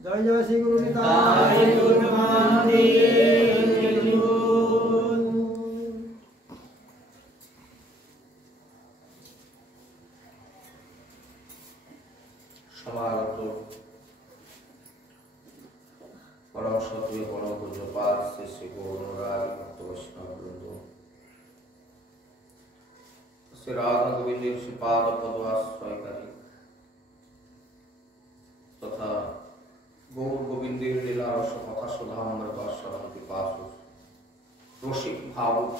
जय जय श्री गुरु निताय गौर प्रेमानंद। समागत परम सत्य परम पूज्यपाद श्री श्री गौरराज भक्त वैष्णव वृंद श्री राधा गोविंद श्रीपाद पदवाश्रयकारी तथा गौर गोविंदेर लीला रस कथा सुधामृतास्वादन पिपासु रसिक भावुक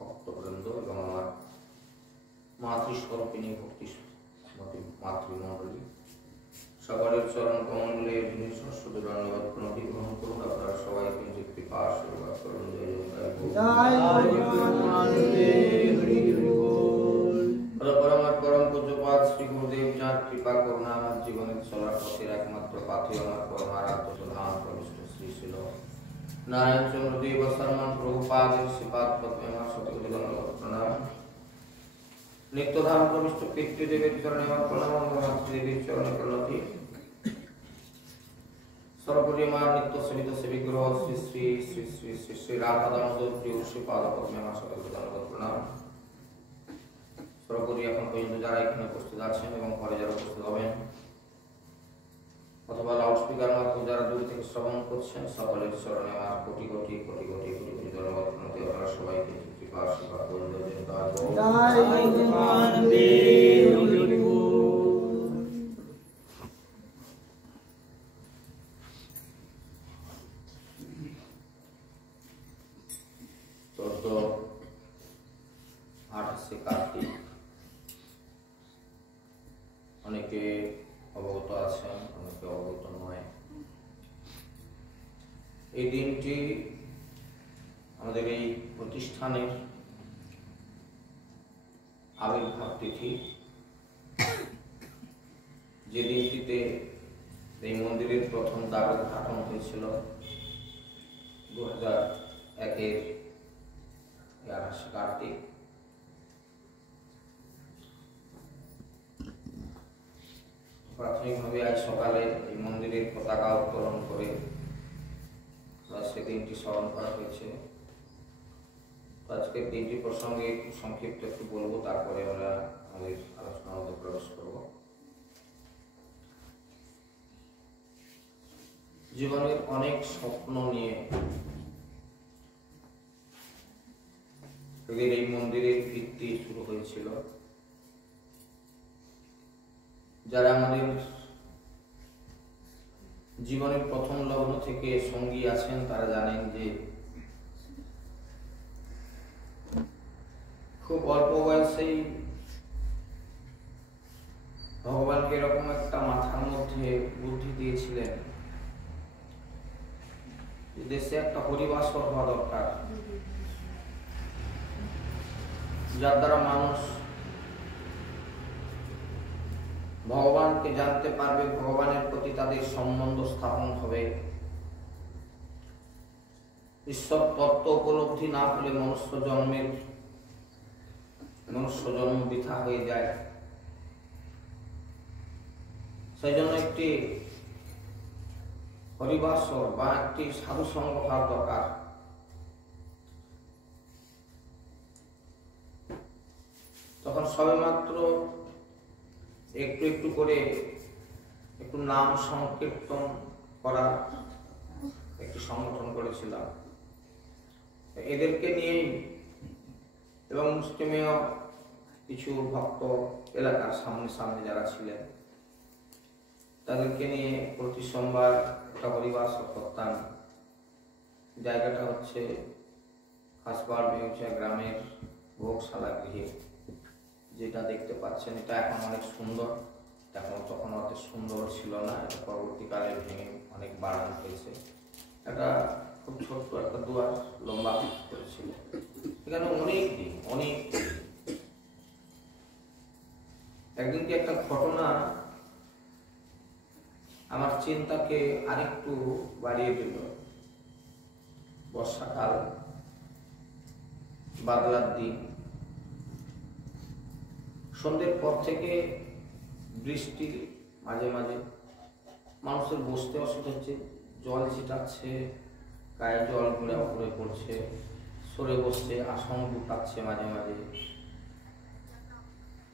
भक्तवृंद एवं आमार मातृस्वरूपिणी भक्ति मातृमंडলী সকলের চরণ কমলে বিনম্র ধন্যবাদ প্রণতি গ্রহণ করুন। আপনারা সবাই কিন্তু কৃপা আশীর্বাদ করুন। জয় পরম পূজ্যপাদ শ্রী গুরুদেব যার কৃপা করুণা আমার জীবনের চলার পথের একমাত্র পাথেয় আমার পরমারাধ্য প্রধান প্রবিষ্ট শ্রী ছিল নারায়ণ চন্দ্র দেব শর্মন প্রভুপাদের শ্রীপাদ পদ্মে আমার সকল ধন্যবাদ প্রণাম। নিত্যধাম প্রবিষ্ট পিতৃদেবের চরণে আমার প্রণাম। মাতৃদেবীর চরণে প্রণতি। সর্বোপরি আমার নিত্য সেবিত সেবিগ্রহ শ্রী শ্রী শ্রী শ্রী শ্রী শ্রী রাধা দামোদর প্রিয় শ্রীপাদ পদ্মে আমার সকল ধন্যবাদ প্রণাম। সর্বোপরি এখন পর্যন্ত যারা এখানে উপস্থিত আছেন এবং পরে যারা উপস্থিত হবেন অথবা লাউডস্পিকার মাধ্যমে যারা দূর থেকে শ্রবণ করছেন সকলের চরণে আমার কোটি কোটি কোটি কোটি কোটি কোটি ধন্যবাদ প্রণতি। আপনারা সবাইকে কৃপা আশীর্বাদ করুন। তো 28 কার্তিক অনেকে অবগত আছেন, অনেকে অবগত নয়। এই দিনটি আমাদের এই প্রতিষ্ঠানের আবির্ভাব তিথি, যে দিনটিতে এই মন্দিরের প্রথম দ্বার উদ্ঘাটন হয়েছিল 2001-এর 28 কার্তিক। প্রাথমিকভাবে আজ সকালে এই মন্দিরের পতাকা উত্তোলন করে সেদিনটি স্মরণ করা হয়েছে। আজকের দিনটি প্রসঙ্গে একটু সংক্ষিপ্ত একটু বলবো, তারপরে আমরা আমাদের আলোচনার মধ্যে প্রবেশ করব। জীবনের অনেক স্বপ্ন নিয়ে এই মন্দিরের ভিত্তি শুরু হয়েছিল। যারা আমাদের জীবনের প্রথম লগ্ন থেকে সঙ্গী আছেন তারা জানেন যে খুব অল্প বয়সেই ভগবানকে এরকম একটা মাথার মধ্যে বুদ্ধি দিয়েছিলেন, দেশে একটা হরিবাসর হওয়া দরকার, যার দ্বারা মানুষ ভগবানকে জানতে পারবে, ভগবানের প্রতি তাদের সম্বন্ধ স্থাপন হবে। ঈশ্বর তত্ত্ব উপলব্ধি না হলে মনুষ্য জন্ম বৃথা হয়ে যায়। সেই জন্য একটি হরিবাসর বা একটি সাধু সঙ্গ হওয়ার দরকার। তখন সবেমাত্র একটু একটু করে একটু নাম সংকীর্তন করা একটি সংগঠন করেছিলাম। এদেরকে নিয়েই এবং মুসলিমীয় কিছু ভক্ত এলাকার সামনে যারা ছিলেন তাদেরকে নিয়ে প্রতি সোমবার একটা হরিবাস করতাম। জায়গাটা হচ্ছে খাসপাড় বেউচা গ্রামের ভোগশালা গৃহে, যেটা দেখতে পাচ্ছেন। এটা এখন অনেক সুন্দর, তখন অত সুন্দর ছিল না। এটা পরবর্তীকালে ভেঙে অনেক বাড়ানো হয়েছে। এটা খুব ছোট্ট একটা দুয়ার লম্বা করেছিল। এখানে অনেক একদিনকে একটা ঘটনা আমার চিন্তাকে আরেকটু বাড়িয়ে দিল। বর্ষাকাল, বাদলার দিন, সন্ধ্যের পর থেকে বৃষ্টি মাঝে মাঝে মানুষের বসতে অসুবিধা হচ্ছে, জল ছিটাচ্ছে, গায়ে জল ঘুরে উপরে পড়ছে, সরে বসছে, আসন ঢুকাচ্ছে মাঝে মাঝে।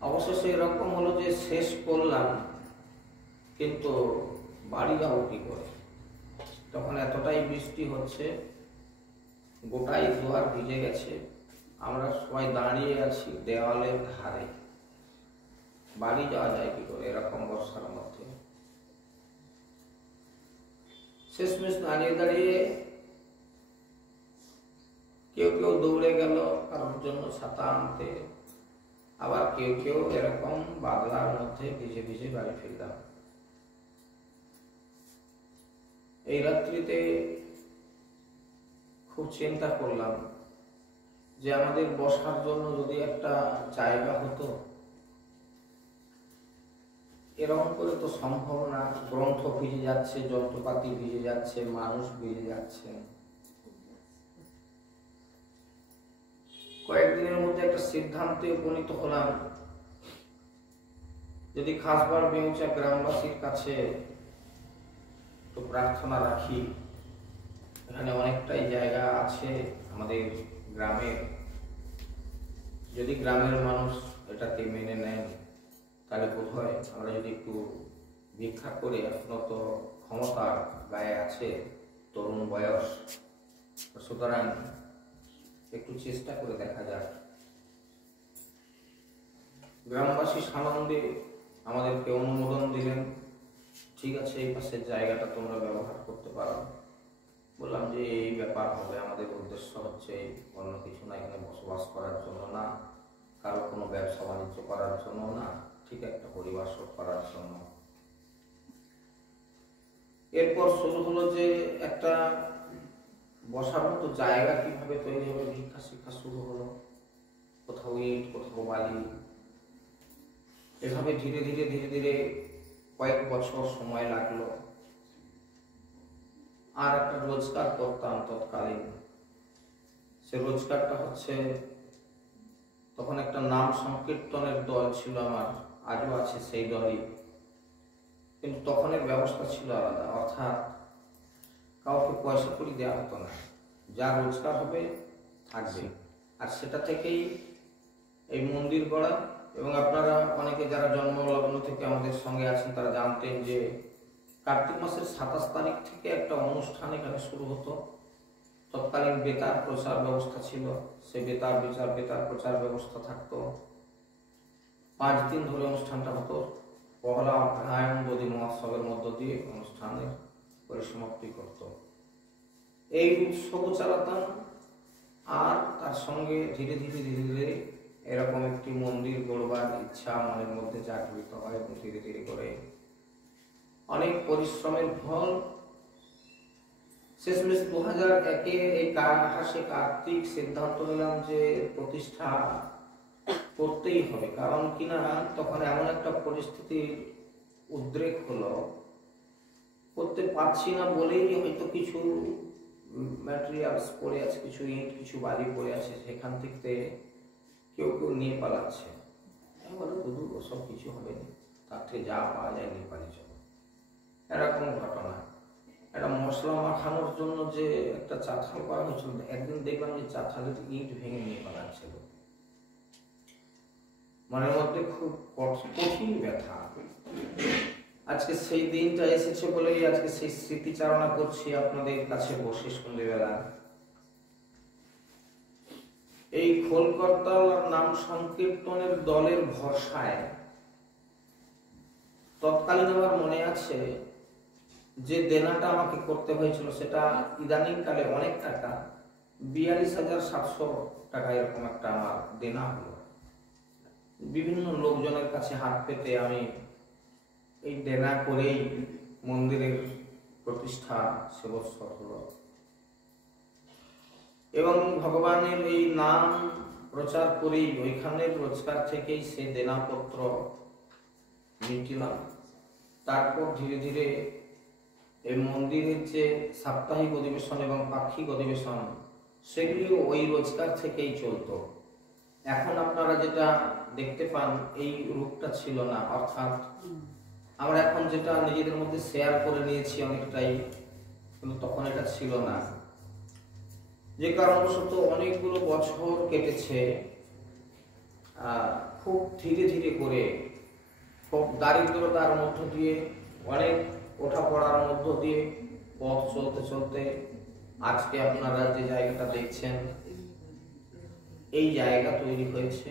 অবশ্য এরকম হলো যে শেষ করলাম, কিন্তু বাড়ি যাবো কি করে? তখন এতটাই বৃষ্টি হচ্ছে, গোটাই দুয়ার ভিজে গেছে, আমরা সবাই দাঁড়িয়ে আছি দেওয়ালের ধারে। বাড়ি যাওয়া যায় কি করে এরকম বর্ষার মধ্যে? শেষমেশ দাঁড়িয়ে দাঁড়িয়ে কেউ কেউ দৌড়ে গেল কারোর জন্য ছাতা আনতে, আবার কেউ কেউ এরকম বাদলার মধ্যে ভিজে ভিজে বাড়ি ফিরলাম। এই রাত্রিতে খুব চিন্তা করলাম যে আমাদের বসার জন্য যদি একটা জায়গা হতো। এরকম করে তো সম্ভব না, গ্রন্থ ভিজে যাচ্ছে, যন্ত্রপাতি ভিজে যাচ্ছে, মানুষ ভিজে যাচ্ছে। কয়েকদিনের মধ্যে একটা সিদ্ধান্তে উপনীত হলাম, যদি খাসবার বেউচা গ্রামবাসীর কাছে তো প্রার্থনা রাখি, এখানে অনেকটাই জায়গা আছে আমাদের গ্রামের, যদি গ্রামের মানুষ এটাকে মেনে নেন তাহলে বোধ হয় আমরা যদি একটু ভিক্ষা করে, এখনো তো ক্ষমতা গায়ে আছে, তরুণ বয়স, সুতরাং একটু চেষ্টা করে দেখা যাক। গ্রামবাসী সানন্দে আমাদেরকে অনুমোদন দিলেন, ঠিক আছে এই পাশের জায়গাটা তোমরা ব্যবহার করতে পারো। বললাম যে এই ব্যাপার হবে, আমাদের উদ্দেশ্য হচ্ছে অন্য কিছু না, এখানে বসবাস করার জন্য না, কারো কোনো ব্যবসা বাণিজ্য করার জন্য না, ঠিক একটা পরিবার করার জন্য। এরপর শুরু হলো যে একটা বসার মতো জায়গা কিভাবে তৈরি হবে, ভিক্ষা শিক্ষা শুরু হলো, কোথাও ইট কোথাও বালি, এভাবে ধীরে ধীরে ধীরে ধীরে কয়েক বছর সময় লাগলো। আর একটা রোজগার করতাম তৎকালীন, সে রোজগারটা হচ্ছে, তখন একটা নাম সংকীর্তনের দল ছিল আমার, আজও আছে সেই দলই, কিন্তু তখনের ব্যবস্থা ছিল আলাদা, অর্থাৎ কাউকে পয়সা করি দেওয়া হতো না, যা রোজগার হবে থাকবে, আর সেটা থেকেই এই মন্দির গড়া। এবং আপনারা অনেকে যারা জন্মলগ্ন থেকে আমাদের সঙ্গে আছেন তারা জানতেন যে কার্তিক মাসের 27 তারিখ থেকে একটা অনুষ্ঠান এখানে শুরু হতো। তৎকালীন বেতার প্রচার ব্যবস্থা ছিল, সে বেতার প্রচার ব্যবস্থা থাকতো। 5 দিন ধরে অনুষ্ঠানটা হতো, পহলা অগ্রহায়ণ বদি মহোৎসবের মধ্য দিয়ে অনুষ্ঠানের পরিসমাপ্তি করত। এই উৎসবও চালাতাম, আর তার সঙ্গে ধীরে ধীরে ধীরে ধীরে এরকম একটি মন্দির গড়বার ইচ্ছা মনের মধ্যে জাগৃত হয়, এবং ধীরে ধীরে করে অনেক পরিশ্রমের ফল শেষমেশ 2001-এ এই 28শে কার্তিক সিদ্ধান্ত নিলাম যে প্রতিষ্ঠা করতেই হবে। কারণ কিনা তখন এমন একটা পরিস্থিতির উদ্রেক হলো, করতে পারছি না বলেই হয়তো কিছু ম্যাটেরিয়ালস পড়ে আছে, কিছু ইট কিছু বালি পড়ে আছে, সেখান থেকে কেউ কেউ নিয়ে পালাচ্ছে। বলো শুধু ওসব কিছু হবে না, তার থেকে যা পাওয়া যায় নিয়ে পালিয়ে চলো, এরকম ঘটনা। একটা মশলা মাখানোর জন্য যে একটা চাতাল করা হয়েছিল, একদিন দেখলাম যে চাতালের ইট ভেঙে নিয়ে পালাচ্ছিল। মনের মধ্যে খুব কঠিন ব্যথা। আজকে সেই দিনটা এসেছে বলেই আজকে সেই স্মৃতিচারণা করছি আপনাদের কাছে বসে সন্ধ্যেবেলা। এই খোলকর্তাল নাম সংকীর্তনের দলের ভরসায় তৎকালীন আমার মনে আছে যে দেনাটা আমাকে করতে হয়েছিল, সেটা ইদানিং কালে অনেক টাকা, 42,700 টাকা এরকম একটা আমার দেনা হলো। বিভিন্ন লোকজনের কাছে হাত পেতে আমি এই দেনা করেই মন্দিরের প্রতিষ্ঠা সে বৎসর হলো, এবং ভগবানের এই নাম প্রচার করেই ওইখানের রোজগার থেকেই সে দেনাপত্র মিটিলাম। তারপর ধীরে ধীরে এই মন্দিরের যে সাপ্তাহিক অধিবেশন এবং পাক্ষিক অধিবেশন, সেগুলিও ওই রোজগার থেকেই চলত। এখন আপনারা যেটা দেখতে পান এই রূপটা ছিল না, অর্থাৎ আমরা এখন যেটা নিজেদের মধ্যে শেয়ার করে নিয়েছি অনেকটাই, কিন্তু তখন এটা ছিল না। যে কারণবশত অনেকগুলো বছর কেটেছে, খুব ধীরে ধীরে করে, খুব দারিদ্রতার মধ্য দিয়ে, অনেক ওঠা পড়ার মধ্য দিয়ে পথ চলতে চলতে আজকে আপনারা যে জায়গাটা দেখছেন, এই জায়গা তৈরি হয়েছে।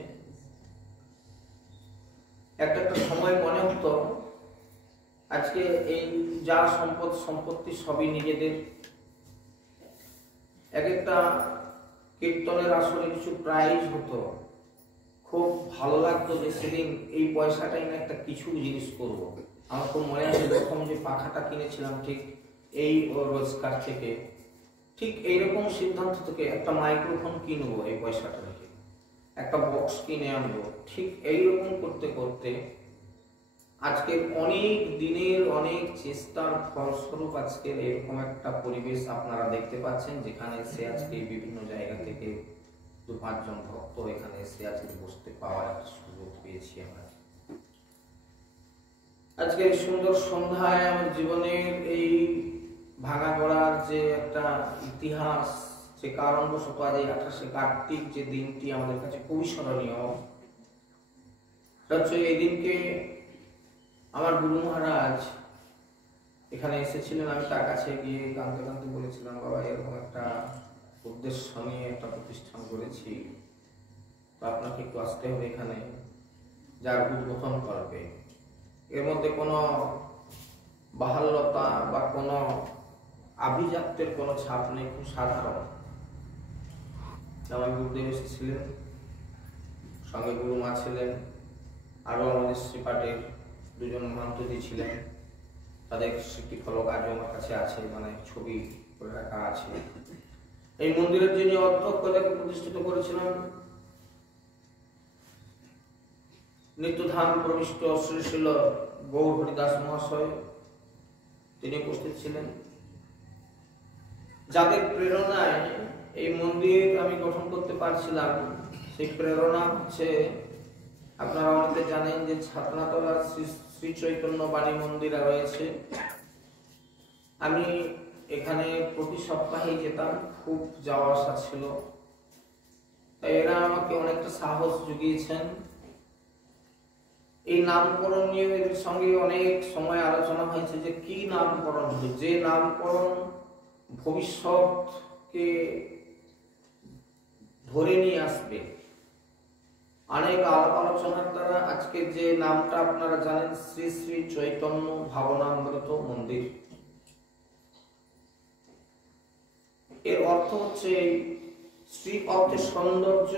একটা সময় মনে হতো আজকে এই যা সম্পত্তি সবই নিজেদের। এক একটা কীর্তনের আসরে কিছু প্রাইজ হতো, খুব ভালো লাগতো যে সেদিন এই পয়সাটাই না একটা কিছু জিনিস করব। আমার খুব মনে আছে প্রথম যে পাখাটা কিনেছিলাম, ঠিক এই রোজগার থেকে, ঠিক এইরকম সিদ্ধান্ত থেকে একটা মাইক্রোফোন কিনবো এই পয়সাটা থেকে, একটা বক্স কিনে আনবো। ঠিক এইরকম করতে করতে আজকের অনেক দিনের অনেক চেষ্টার ফলস্বরূপ আজকের এরকম একটা পরিবেশ আপনারা দেখতে পাচ্ছেন, যেখানে এসে আজকে বিভিন্ন জায়গা থেকে 2-5 জন ভক্ত এখানে এসে আজকে বসতে পাওয়ার একটা সুযোগ পেয়েছি আমরা। আজকে সুন্দর সন্ধ্যায় আমার জীবনের এই ভাঙা গড়ার যে একটা ইতিহাস, যে কারণবশত আজ এই 28শে কার্তিক যে দিনটি আমাদের কাছে খুবই স্মরণীয়, এই দিনকে আমার গুরু মহারাজ এখানে এসেছিলেন। আমি তার কাছে গিয়ে কাঁদতে কাঁদতে বলেছিলাম, বাবা এরকম একটা উদ্দেশ্য নিয়ে একটা প্রতিষ্ঠান করেছি, তো আপনাকে একটু আসতে হবে এখানে, যার উদ্বোধন করবে। এর মধ্যে কোনো বাহাল্যতা বা কোনো আভিজাত্যের কোনো ছাপ নেই, খুব সাধারণ। আমার গুরুদেব এসেছিলেন, সঙ্গে গুরুমা ছিলেন, আরো আমাদের শ্রীপাঠের 2 জন মহান্তজি ছিলেন। তাদের স্মৃতিফলক আজও আমার কাছে আছে, মানে ছবি করে রাখা আছে। এই মন্দিরের যিনি অধ্যক্ষ তাকে প্রতিষ্ঠিত করেছিলেন নিত্যধাম প্রবিষ্ট শ্রী শ্রীল গৌর হরিদাস মহাশয়, তিনি উপস্থিত ছিলেন। যাদের প্রেরণায় এই মন্দির আমি গঠন করতে পারছিলাম, সেই প্রেরণা হচ্ছে, আপনারা অনেকে জানেন যে ছাতনাতলার শ্রী চৈতন্য বাণী মন্দির রয়েছে। আমি এখানে প্রতি সপ্তাহেই যেতাম, খুব যাওয়া আসা ছিল। তাই এরা আমাকে অনেকটা সাহস জুগিয়েছেন। এই নামকরণ নিয়ে এদের সঙ্গে অনেক সময় আলোচনা হয়েছে যে কি নামকরণ হবে, যে নামকরণ ভবিষ্যৎকে ধরে নিয়ে আসবে। অনেক আলাপ আলোচনার দ্বারা আজকে যে নামটা আপনারা জানেন, শ্রী শ্রী চৈতন্য ভাবনামৃত মন্দির, এর অর্থ হচ্ছে শ্রী অর্থে সৌন্দর্য,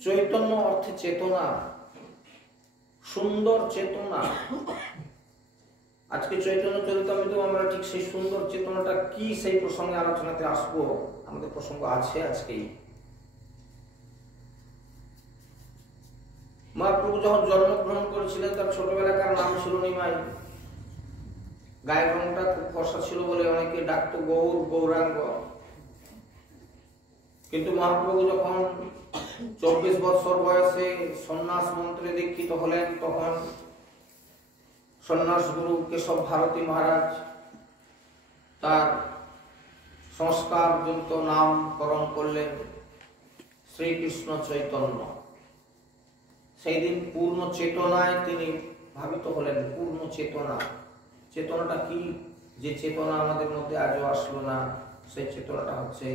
চৈতন্য অর্থে চেতনা, সুন্দর চেতনা। আজকে চৈতন্য চরিতামৃত আমরা ঠিক সেই সুন্দর চেতনাটা কি, সেই প্রসঙ্গে আলোচনাতে আসবো। আমাদের প্রসঙ্গ আছে আজকেই। মহাপ্রভু যখন জন্মগ্রহণ করেছিলেন, তার ছোটবেলাকার নাম ছিল নিমাই। গায়ের রংটা খুব ফর্সা ছিল বলে অনেকে ডাকতো গৌরাঙ্গ। কিন্তু মহাপ্রভু যখন 24 বছর বয়সে সন্ন্যাস মন্ত্রে দীক্ষিত হলেন, তখন সন্ন্যাস গুরু কেশব ভারতী মহারাজ তার সংস্কারযুক্ত নামকরণ করলেন শ্রীকৃষ্ণ চৈতন্য। সেই দিন পূর্ণ চেতনায় তিনি ভাবিত হলেন। পূর্ণ চেতনা, চেতনাটা কি? যে চেতনা আমাদের মধ্যে আজও আসলো না, সেই চেতনাটা হচ্ছে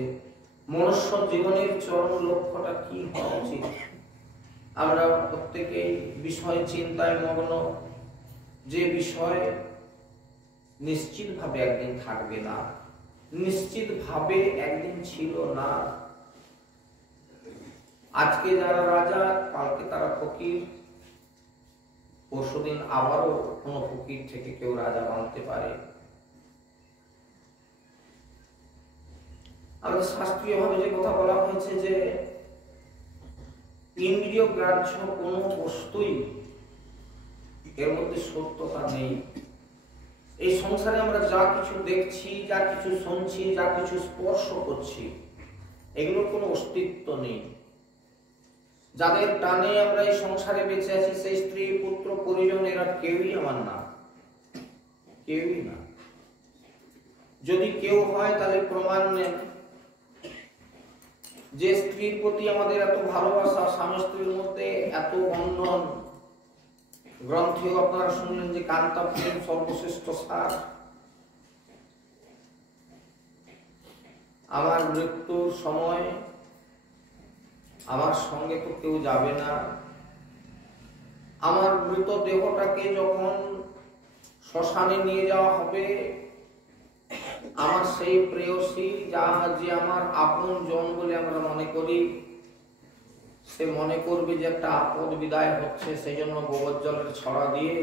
মনুষ্য জীবনের চরম লক্ষ্যটা কি হওয়া উচিত। আমরা প্রত্যেকেই বিষয় চিন্তায় মগ্ন, যে বিষয় নিশ্চিতভাবে একদিন থাকবে না, নিশ্চিতভাবে একদিন ছিল না। আজকে যারা রাজা, কালকে তারা ফকির, পরশুদিন আবারও কোনো ফকির থেকে কেউ রাজা বানতে পারে। আমাদের শাস্ত্রীয় ভাবে যে কথা বলা হয়েছে যে ইন্দ্রিয় গ্রাহ্য কোনো বস্তুই এর মধ্যে সত্যতা নেই। এই সংসারে আমরা যা কিছু দেখছি, যা কিছু শুনছি, যা কিছু স্পর্শ করছি, এগুলোর কোনো অস্তিত্ব নেই। যাদের টানে আমরা এই সংসারে বেঁচে আছি, সেই স্ত্রী পুত্র পরিজন এরা কেউই আমার না, কেউই না। যদি কেউ হয় তাহলে প্রমাণ নেন যে স্ত্রীর প্রতি আমাদের এত ভালোবাসা, স্বামী স্ত্রীর মধ্যে এত বন্ধন। গ্রন্থেও আপনারা শুনলেন যে কান্তা প্রেম সর্বশ্রেষ্ঠ সার। আমার মৃত্যুর সময় আমার সঙ্গে তো কেউ যাবে না। আমার মৃত দেহটাকে যখন শ্মশানে নিয়ে যাওয়া হবে, আমার সেই প্রেয়সী যে আমার আপন জন বলে আমরা মনে করি, সে মনে করবে যে একটা আপদ বিদায় হচ্ছে। সেই জন্য গোবর জলের ছড়া দিয়ে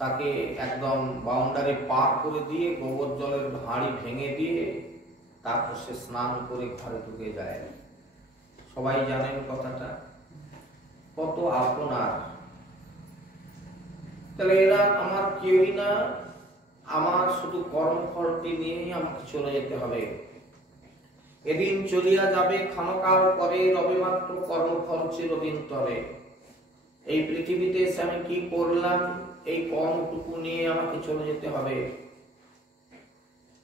তাকে একদম বাউন্ডারি পার করে দিয়ে গোবর জলের হাঁড়ি ভেঙে দিয়ে তারপর সে স্নান করে ঘরে ঢুকে যায়। সবাই জানেন কথাটা, কত আপনার। তাহলে এরা আমার কেউই না, আমার শুধু কর্মফলটি নিয়েই আমাকে চলে যেতে হবে। এদিন চলিয়া যাবে ক্ষণকাল পরে, রবে মাত্র কর্মফল চিরদিন তরে। এই পৃথিবীতে এসে আমি কি করলাম, এই কর্মটুকু নিয়ে আমাকে চলে যেতে হবে।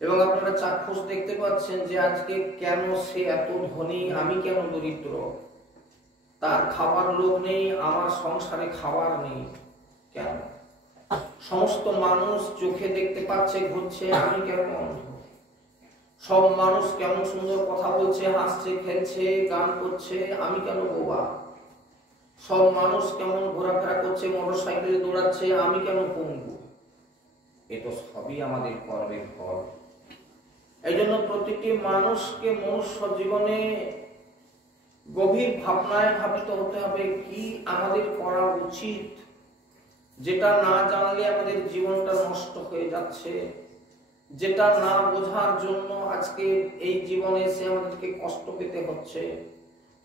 এবং আপনারা চাক্ষুষ দেখতে পাচ্ছেন যে আজকে কেন সে এত ধনী, আমি কেন দরিদ্র। তার খাবার লোক নেই, আমার সংসারে খাবার নেই। কেন? সমস্ত মানুষ চোখে দেখতে পাচ্ছে, ঘুরছে, আমি কেন অন্ধ। সব মানুষ কেমন সুন্দর কথা বলছে, হাসছে, খেলছে, গান করছে, আমি কেন বোবা। সব মানুষ কেমন ঘোরাফেরা করছে, মোটরসাইকেলে দৌড়াচ্ছে, আমি কেন পঙ্গু। এ তো সবই আমাদের কর্মের ফল। এই জন্য প্রতিটি মানুষকে মনুষ্য জীবনে গভীর ভাবনায় ভাবিত হতে হবে, কি আমাদের করা উচিত, যেটা না জানলে আমাদের জীবনটা নষ্ট হয়ে যাচ্ছে, যেটা না বোঝার জন্য আজকে এই জীবনে এসে আমাদেরকে কষ্ট পেতে হচ্ছে।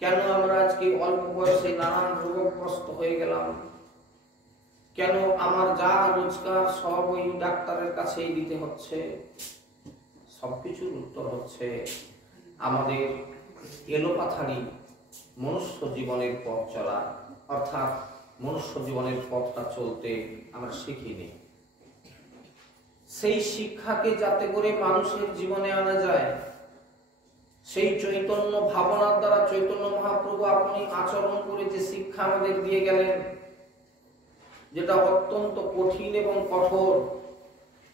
কেন আমরা আজকে অল্প বয়সে নানান রোগগ্রস্ত হয়ে গেলাম, কেন আমার যা রোজগার সব ওই ডাক্তারের কাছেই দিতে হচ্ছে। সবকিছুর উত্তর হচ্ছে আমাদের এলোপাথারি মনুষ্য জীবনের পথ চলা, অর্থাৎ মনুষ্য জীবনের পথটা চলতে আমরা শিখিনি। সেই শিক্ষাকে যাতে করে মানুষের জীবনে আনা যায়, সেই চৈতন্য ভাবনার দ্বারা চৈতন্য মহাপ্রভু আপনি আচরণ করে যে শিক্ষা আমাদের দিয়ে গেলেন, যেটা অত্যন্ত কঠিন এবং কঠোর।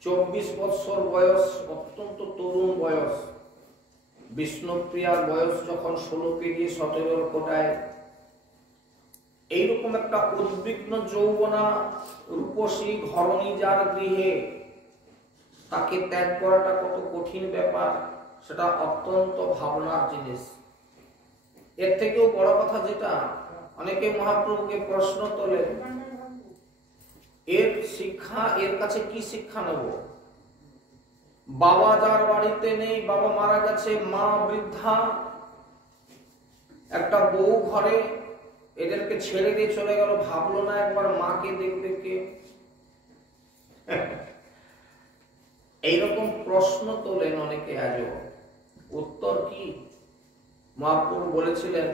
24 বৎসর বয়স, অত্যন্ত তরুণ বয়স। বিষ্ণুপ্রিয়ার বয়স যখন 16 পেরিয়ে 17 কোটায়, এইরকম একটা উদ্বিগ্ন যৌবনা রূপসী ঘরণী যার গৃহে, তাকে ত্যাগ করাটা কত কঠিন ব্যাপার, সেটা অত্যন্ত ভাবনার জিনিস। এর থেকেও বড় কথা যেটা, অনেকে মহাপ্রভুকে প্রশ্ন তোলে, এর শিক্ষা, এর কাছে কি শিক্ষা নেব? বাবা যার বাড়িতে নেই, বাবা মারা গেছে, মা বৃদ্ধা, একটা বউ ঘরে, এদেরকে ছেড়ে দিয়ে চলে গেল, ভাবলো না একবার মাকে দেখবে কে? এইরকম প্রশ্ন তোলেন অনেকে আজও। উত্তর কি? মহাপ্রভু বলেছিলেন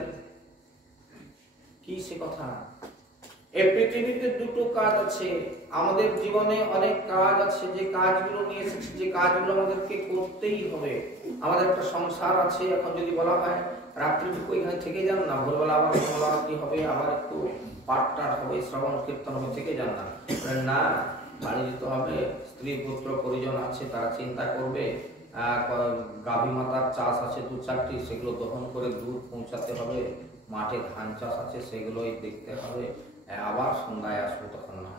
কি সে কথা? এই পৃথিবীতে দুটো কাজ আছে, আমাদের জীবনে অনেক কাজ আছে, যে কাজগুলো নিয়ে এসেছি, যে কাজগুলো আমাদেরকে করতেই হবে। আমাদের একটা সংসার আছে। এখন যদি বলা হয় রাত্রিটুকু এখানে থেকে যান না, ভোরবেলা আবার কি হবে, আবার একটু পাঠটাট হবে, শ্রবণ কীর্তন হবে, থেকে যান না, না বাড়ি যেতে হবে, স্ত্রী পুত্র পরিজন আছে, তারা চিন্তা করবে, গাভী মাতার চাষ আছে 2-4টি, সেগুলো দহন করে দুধ পৌঁছাতে হবে, মাঠে ধান চাষ আছে, সেগুলোই দেখতে হবে, আবার সন্ধ্যায় আসবো, তখন না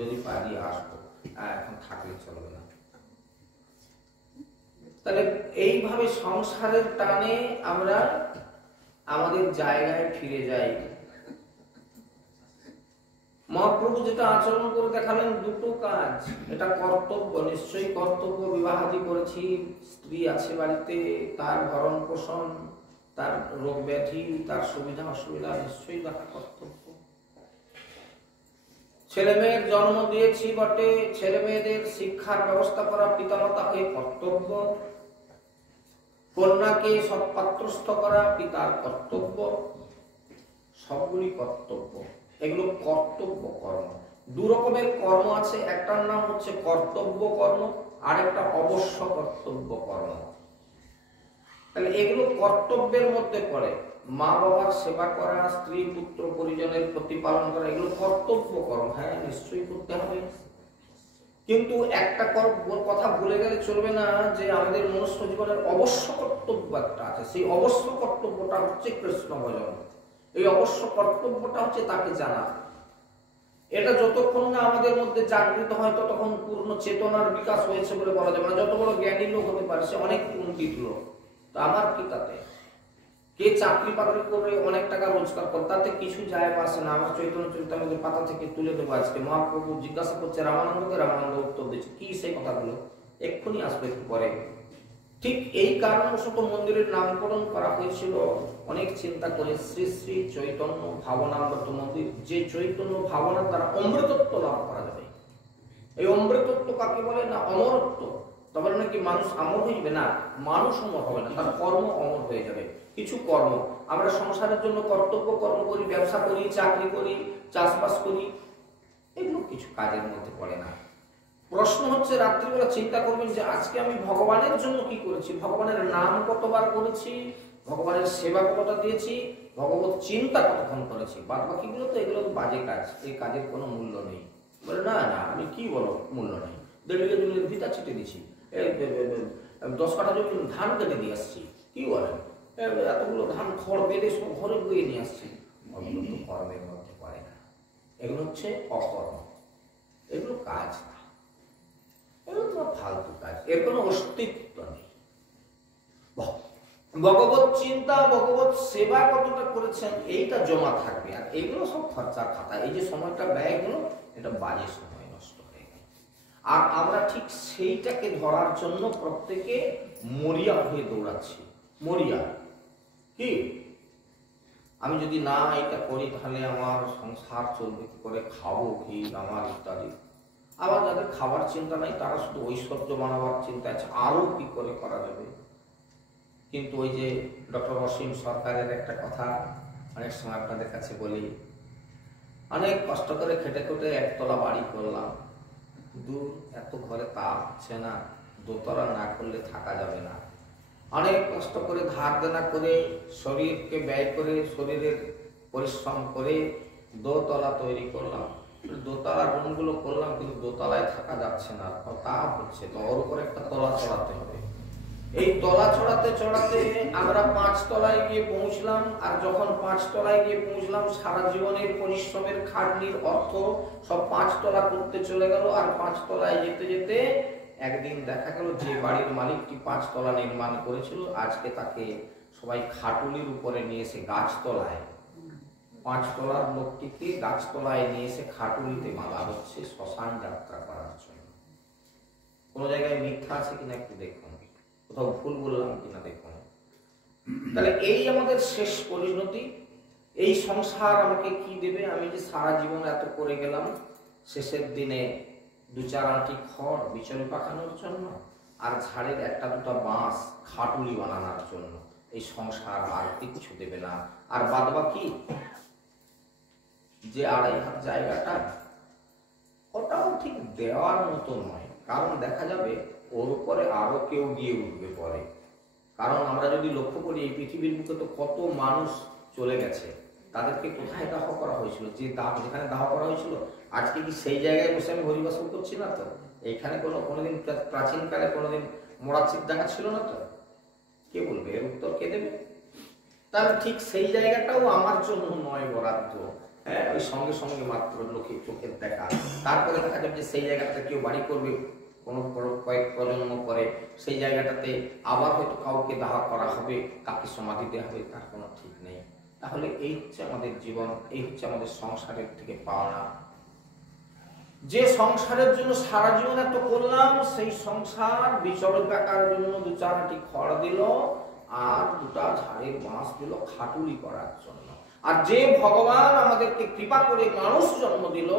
যদি পারি আসবো, এখন থাকলে চলবে না। তাহলে এইভাবে সংসারের টানে আমরা আমাদের জায়গায় ফিরে যাই। মহাপ্রভু যেটা আচরণ করে দেখালেন, দুটো কাজ, এটা কর্তব্য, নিশ্চয়ই কর্তব্য। বিবাহাদি করেছি, স্ত্রী আছে বাড়িতে, তার ভরণ পোষণ, তার রোগ ব্যাধি, তার সুবিধা অসুবিধা নিশ্চয়ই দেখা কর্তব্য। ছেলে মেয়ের জন্ম দিয়েছি বটে, ছেলে মেয়েদের শিক্ষার ব্যবস্থা করা পিতামাতা হয়ে কর্তব্য। কন্যাকে সৎপাত্রস্থ করা পিতার কর্তব্য। সবগুলি কর্তব্য। এগুলো কর্তব্য কর্ম। দু রকমের কর্ম আছে, একটার নাম হচ্ছে কর্তব্য কর্ম, আর একটা অবশ্য কর্তব্য কর্ম। তাহলে এগুলো কর্তব্যের মধ্যে পড়ে। মা বাবার সেবা করা, স্ত্রী পুত্র পরিজনের প্রতিপালন করা, এগুলো কর্তব্য কর্ম। হ্যাঁ, নিশ্চয়ই করতে হবে। কিন্তু একটা কথা ভুলে গেলে চলবে না, যে আমাদের মনুষ্য জীবনের অবশ্য কর্তব্য একটা আছে। সেই অবশ্য কর্তব্যটা হচ্ছে কৃষ্ণ ভজন। এই অবশ্য কর্তব্যটা হচ্ছে তাকে জানা। এটা যতক্ষণ না আমাদের মধ্যে জাগৃত হয় ততক্ষণ পূর্ণ চেতনার বিকাশ হয়েছে বলে বলা যাবে না। যত বড় জ্ঞানী লোক হতে পারে, সে অনেক পণ্ডিত লোক, তো আমার কি তাতে? কে চাকরি বাকরি করে অনেক টাকা রোজগার করে, তাতে কিছু যায় আসে না। আমার চৈতন্য চরিতামৃতের পাতা থেকে তুলে দেবো আজকে। মহাপ্রভু জিজ্ঞাসা করছে রামানন্দকে, রামানন্দ উত্তর দিচ্ছে। কি সেই কথাগুলো? এক্ষুনি আসবে একটু পরে। ঠিক এই কারণবশত মন্দিরের নামকরণ করা হয়েছিল অনেক চিন্তা করে, শ্রী শ্রী চৈতন্য ভাবনামৃত মন্দির। যে চৈতন্য ভাবনার দ্বারা অমৃতত্ব লাভ করা যাবে। এই অমৃতত্ব কাকে বলে? না অমরত্ব। তবে নাকি মানুষ অমর হয়ে যাবে? না, মানুষ অমর হবে না, তার কর্ম অমর হয়ে যাবে। কিছু কর্ম আমরা সংসারের জন্য কর্তব্য কর্ম করি, ব্যবসা করি, চাকরি করি, চাষবাস করি, এগুলো কিছু কাজের মধ্যে পড়ে না। প্রশ্ন হচ্ছে, রাত্রিবেলা চিন্তা করবেন যে আজকে আমি ভগবানের জন্য কি করেছি, ভগবানের নাম কতবার করেছি, ভগবানের সেবা কতটা দিয়েছি, ভগবত চিন্তা কতক্ষণ করেছি। বাদ বাকিগুলো তো এগুলো বাজে কাজ, এই কাজের কোনো মূল্য নেই। বলে না না, আমি কি বলো মূল্য নেই? 1.5 বিঘা জমির ভিটা ছিটে দিচ্ছি, 10 কাঠা জমি ধান কেটে দিয়ে আসছি, কি বলেন? এতগুলো ধান খড় বেঁধে সব ঘরে বয়ে নিয়ে আসছি। ওগুলো তো কর্মের মধ্যে পড়ে না, এগুলো হচ্ছে অকর্ম, এগুলো কাজ না, এগুলো তো ফালতু কাজ, এর কোনো অস্তিত্ব নেই। ভগবত চিন্তা, ভগবত সেবা কতটা করেছেন, এইটা জমা থাকবে। আর এইগুলো সব খরচা খাতা, এই যে সময়টা ব্যয় হলো, এটা বাজে সময় নষ্ট হয়ে গেল। আর আমরা ঠিক সেইটাকে ধরার জন্য প্রত্যেকে মরিয়া হয়ে দৌড়াচ্ছি। মরিয়া কি? আমি যদি না এটা করি তাহলে আমার সংসার চলবে কি করে, খাবো কি, আমার ইত্যাদি। আবার যাদের খাবার চিন্তা নাই, তারা শুধু ঐশ্বর্য বানাবার চিন্তা আছে, আরো কি করে করা যাবে। কিন্তু ওই যে ডক্টর অসীম সরকারের একটা কথা অনেক সময় আপনাদের কাছে বলি, অনেক কষ্ট করে খেটে খুটে একতলা বাড়ি করলাম, দূর এত ঘরে তাপ হচ্ছে না, দোতলা না করলে থাকা যাবে না। অনেক কষ্ট করে ধার দেনা করে, শরীরকে ব্যয় করে, শরীরের পরিশ্রম করে দোতলা তৈরি করলাম, দোতলা রুমগুলো করলাম, কিন্তু দোতলায় থাকা যাচ্ছে না, তাপ হচ্ছে, তো ওর উপর একটা তলা চড়াতে হবে। এই তলা চড়াতে চড়াতে আমরা 5 তলায় গিয়ে পৌঁছলাম। আর যখন 5 তলায় গিয়ে পৌঁছলাম, সারা জীবনের পরিশ্রমের খাটনির অর্থ সব 5 তলা করতে চলে গেল। আর 5 তলায় যেতে যেতে একদিন দেখা গেল যে বাড়ির মালিকটি 5 তলা নির্মাণ করেছিল, আজকে তাকে সবাই খাটুলির উপরে নিয়ে এসে গাছতলায়, 5 তলার লোকটিকে গাছতলায় নিয়ে এসে খাটুলিতে বাঁধা হচ্ছে শ্মশান যাত্রা করার জন্য। কোনো জায়গায় মিথ্যা আছে কিনা একটু দেখুন, কোথাও ভুল বললাম কিনা দেখুন। তাহলে এই আমাদের শেষ পরিণতি। এই সংসার আমাকে কি দেবে? আমি যে সারা জীবন এত করে গেলাম, শেষের দিনে 2-4 আঁটি খড় বিচল পাকানোর জন্য, আর ঝাড়ের 1-2টা বাঁশ খাটুলি বানানোর জন্য। এই সংসার আর কিচ্ছু দেবে না। আর বাদ বাকি যে 2.5 হাত জায়গাটা, ওটাও ঠিক দেওয়ার মতো নয়। কারণ দেখা যাবে ওর উপরে আরো কেউ গিয়ে উঠবে পরে। কারণ আমরা যদি লক্ষ্য করি, এই পৃথিবীর বুকে তো কত মানুষ চলে গেছে, তাদেরকে কোথায় দাহ করা হয়েছিল? যে যেখানে দাহ করা হয়েছিল, আজকে কি সেই জায়গায় বসে আমি হরিবাসন করছি না তো? এইখানে কোনোদিন প্রাচীনকালে কোনোদিন মরাচিত দেখা ছিল না তো? কে বলবে? এর উত্তর কে দেবে? তাহলে ঠিক সেই জায়গাটাও আমার জন্য নয় বরাদ্দ। হ্যাঁ, ওই সঙ্গে সঙ্গে মাত্র লোকের চোখের দেখা। তারপরে দেখা যাবে যে সেই জায়গাটাতে কেউ বাড়ি করবে কোনো কয়েক প্রজন্ম পরে, সেই জায়গাটাতে আবার হয়তো কাউকে দাহ করা হবে, কাকে সমাধি দেওয়া হবে, তার কোনো ঠিক নেই। তাহলে এই হচ্ছে আমাদের জীবন, এই হচ্ছে আমাদের সংসারের থেকে পাওনা। যে সংসারের জন্য সারা জীবন এত করলাম, সেই সংসার বিচল কাটার জন্য 2-4 আঁটি খড় দিল, আর 2টা ঝাড়ের বাঁশ দিল খাটুলি করার জন্য। আর যে ভগবান আমাদেরকে কৃপা করে মানুষ জন্ম দিল,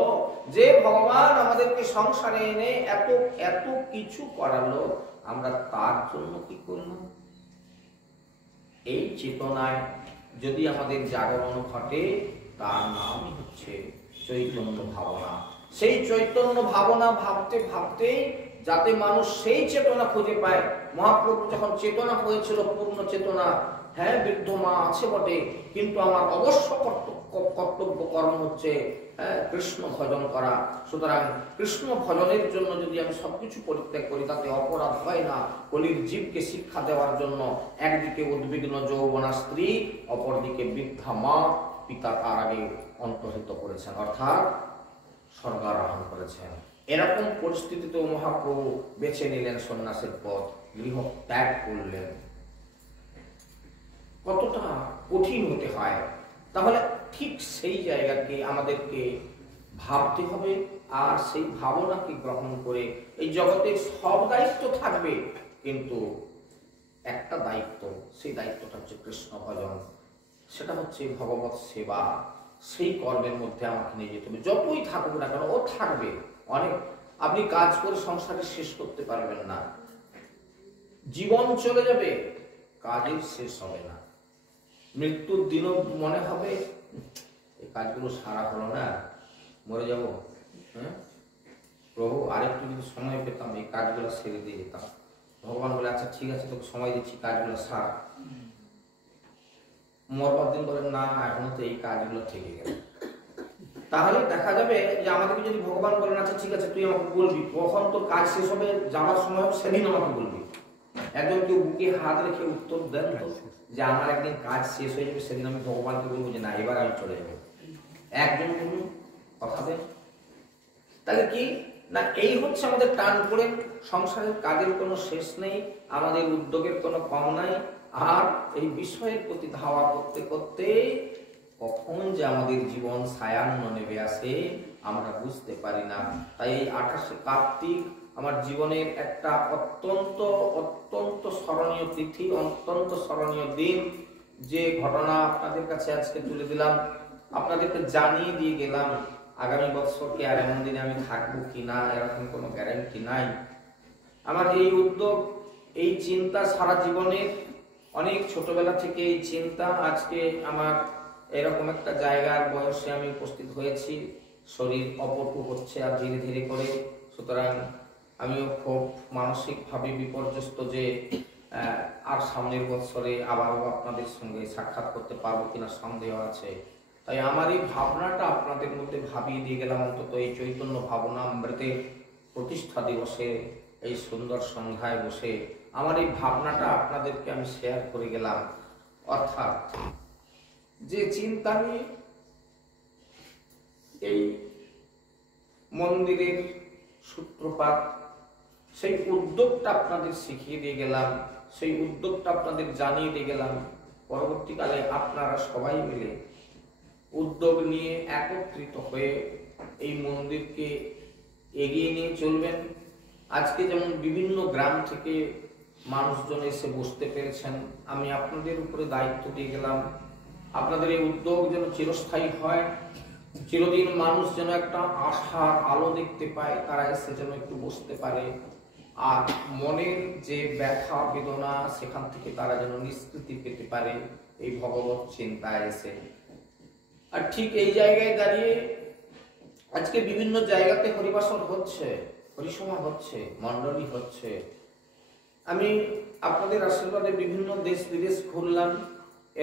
যে ভগবান আমাদেরকে সংসারে এনে এত এত কিছু করালো, আমরা তার জন্য কি করলাম? এই চেতনায় যদি আমাদের জাগরণ ঘটে, তার নামই হচ্ছে চৈতন্য ভাবনা। সেই চৈতন্য ভাবনা ভাবতে ভাবতেই যাতে মানুষ সেই চেতনা খুঁজে পায়। মহাপ্রভু যখন চেতনা হয়েছিল, পূর্ণ চেতনা, হ্যাঁ বৃদ্ধ মা আছে বটে, কিন্তু আমার অবশ্য কর্তব্য কর্ম হচ্ছে কৃষ্ণ ভজন করা। সুতরাং কৃষ্ণ ভজনের জন্য যদি আমি সবকিছু পরিত্যাগ করি, তাতে অপরাধ হয় না। কলির জীবকে শিক্ষা দেওয়ার জন্য একদিকে উদ্বিগ্ন যৌবনা স্ত্রী, অপরদিকে বৃদ্ধা মা পিতা তার আগে অন্তর্হিত করেছেন, অর্থাৎ স্বর্গারোহণ করেছেন। এরকম পরিস্থিতিতেও মহাপ্রভু বেছে নিলেন সন্ন্যাসের পথ, গৃহ ত্যাগ করলেন। কতটা কঠিন হতে হয়। তাহলে ঠিক সেই জায়গাকে আমাদেরকে ভাবতে হবে, আর সেই ভাবনাকে গ্রহণ করে এই জগতের সব দায়িত্ব থাকবে, কিন্তু একটা দায়িত্ব, সেই দায়িত্বটা হচ্ছে কৃষ্ণ ভজন, সেটা হচ্ছে ভগবত সেবা। সেই কর্মের মধ্যে আমাকে নিয়ে যেতে হবে। যতই থাকুক না কেন, ও থাকবে অনেক। আপনি কাজ করে সংসারে শেষ করতে পারবেন না, জীবন চলে যাবে, কাজের শেষ হবে না। মৃত্যুর দিনও মনে হবে এই কাজগুলো সারা হলো না, মরে যাব। হ্যাঁ প্রভু, আরেকটু যদি সময় পেতাম এই কাজগুলো সেরে দিয়ে যেতাম। ভগবান বলে আচ্ছা ঠিক আছে, তোকে সময় দিচ্ছি, কাজগুলো সার। মরবার দিন বলেন না, এখনো তো এই কাজগুলো থেকে গেল। তাহলে দেখা যাবে যে আমাদেরকে যদি ভগবান বলেন আচ্ছা ঠিক আছে, তুই আমাকে বলবি কখন তোর কাজ শেষ হবে, যাওয়ার সময় হবে, সেদিন আমাকে বলবি। একজন কেউ বুকে হাত রেখে উত্তর দেন তো যে আমার একদিন কাজ শেষ হয়ে যাবে, সেদিন আমি ভগবানকে বলবো যে না এবার আমি চলে যাবো। একজন বলুন, কথা দেন। তাহলে কি না, এই হচ্ছে আমাদের টান পড়ে। সংসারের কাজের কোনো শেষ নেই, আমাদের উদ্যোগের কোনো কম নাই, আর এই বিষয়ের প্রতি ধাওয়া করতে করতে কখন যে আমাদের জীবন সায়ান্ন নেমে আসে আমরা বুঝতে পারি না। তাই এই 28শে কার্তিক আমার জীবনের একটা অত্যন্ত অত্যন্ত স্মরণীয় তিথি, অত্যন্ত স্মরণীয় দিন। যে ঘটনা আপনাদের কাছে আজকে তুলে দিলাম, আপনাদেরকে জানিয়ে দিয়ে গেলাম। আগামী বছর কি আর এমন দিনে আমি থাকবো কিনা, এরকম কোনো গ্যারান্টি নাই। আমার এই উদ্যোগ, এই চিন্তা সারা জীবনের, অনেক ছোটবেলা থেকে এই চিন্তা। আজকে আমার এরকম একটা জায়গার বয়সে আমি উপস্থিত হয়েছি, শরীর অপটু হচ্ছে আর ধীরে ধীরে করে। সুতরাং আমিও খুব মানসিকভাবে বিপর্যস্ত যে আর সামনের বছরে আবারও আপনাদের সঙ্গে সাক্ষাৎ করতে পারবো কিনা সন্দেহ আছে। তাই আমার এই ভাবনাটা আপনাদের মধ্যে ভাবিয়ে দিয়ে গেলাম, অন্তত এই চৈতন্য ভাবনা অমৃতের প্রতিষ্ঠা দিবসে এই সুন্দর সন্ধ্যায় বসে আমার এই ভাবনাটা আপনাদেরকে আমি শেয়ার করে গেলাম। অর্থাৎ যে চিন্তা নিয়ে এই মন্দিরের সূত্রপাত, সেই উদ্যোগটা আপনাদের শিখিয়ে দিয়ে গেলাম, সেই উদ্যোগটা আপনাদের জানিয়ে দিয়ে গেলাম। পরবর্তীকালে আপনারা সবাই মিলে উদ্যোগ নিয়ে একত্রিত হয়ে এই মন্দিরকে এগিয়ে নিয়ে চলবেন। আজকে যেমন বিভিন্ন গ্রাম থেকে মানুষজন এসে বসতে পেরেছেন, আমি আপনাদের উপরে দায়িত্ব দিয়ে গেলাম। আপনাদের এই উদ্যোগ যেন চিরস্থায়ী হয়, চিরদিন মানুষ যেন একটা আশার আলো দেখতে পায়, তারা এসে যেন একটু বসতে পারে, আর মনের যে ব্যথা বেদনা সেখান থেকে তারা যেন নিষ্কৃতি পেতে পারে এই ভগবত চিন্তায় এসে। আর ঠিক এই জায়গায় দাঁড়িয়ে আজকে বিভিন্ন জায়গাতে হরিবাসর হচ্ছে, হরিসভা হচ্ছে, মণ্ডলী হচ্ছে। আমি আপনাদের আশীর্বাদে বিভিন্ন দেশ বিদেশ ঘুরলাম,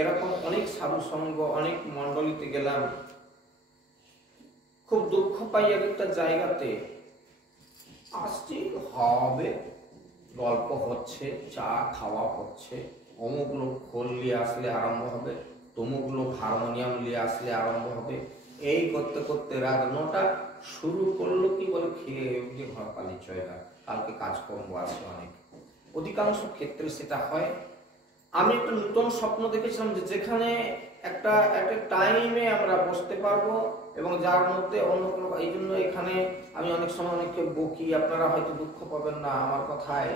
এরকম অনেক সাধু সঙ্গ, অনেক মণ্ডলীতে গেলাম। খুব দুঃখ পাই এক একটা জায়গাতে আসছি, হবে গল্প হচ্ছে, চা খাওয়া হচ্ছে, অমুক লোক খোল নিয়ে আসলে আরম্ভ হবে, তমুক লোক হারমোনিয়াম নিয়ে আসলে আরম্ভ হবে। এই করতে করতে রাত 9টা শুরু করলো, কি বলে খেয়ে উঠে ঘর পালিয়ে চলে যায়, কালকে কাজকর্ম আছে অনেক। অধিকাংশ ক্ষেত্রে সেটা হয়। আমি একটা নতুন স্বপ্ন দেখেছিলাম যে যেখানে একটা টাইমে আমরা বসতে পারবো এবং যার মধ্যে অন্য কোনো, এই জন্য এখানে আমি অনেক সময় অনেককে বকি, আপনারা হয়তো দুঃখ পাবেন না আমার কথায়।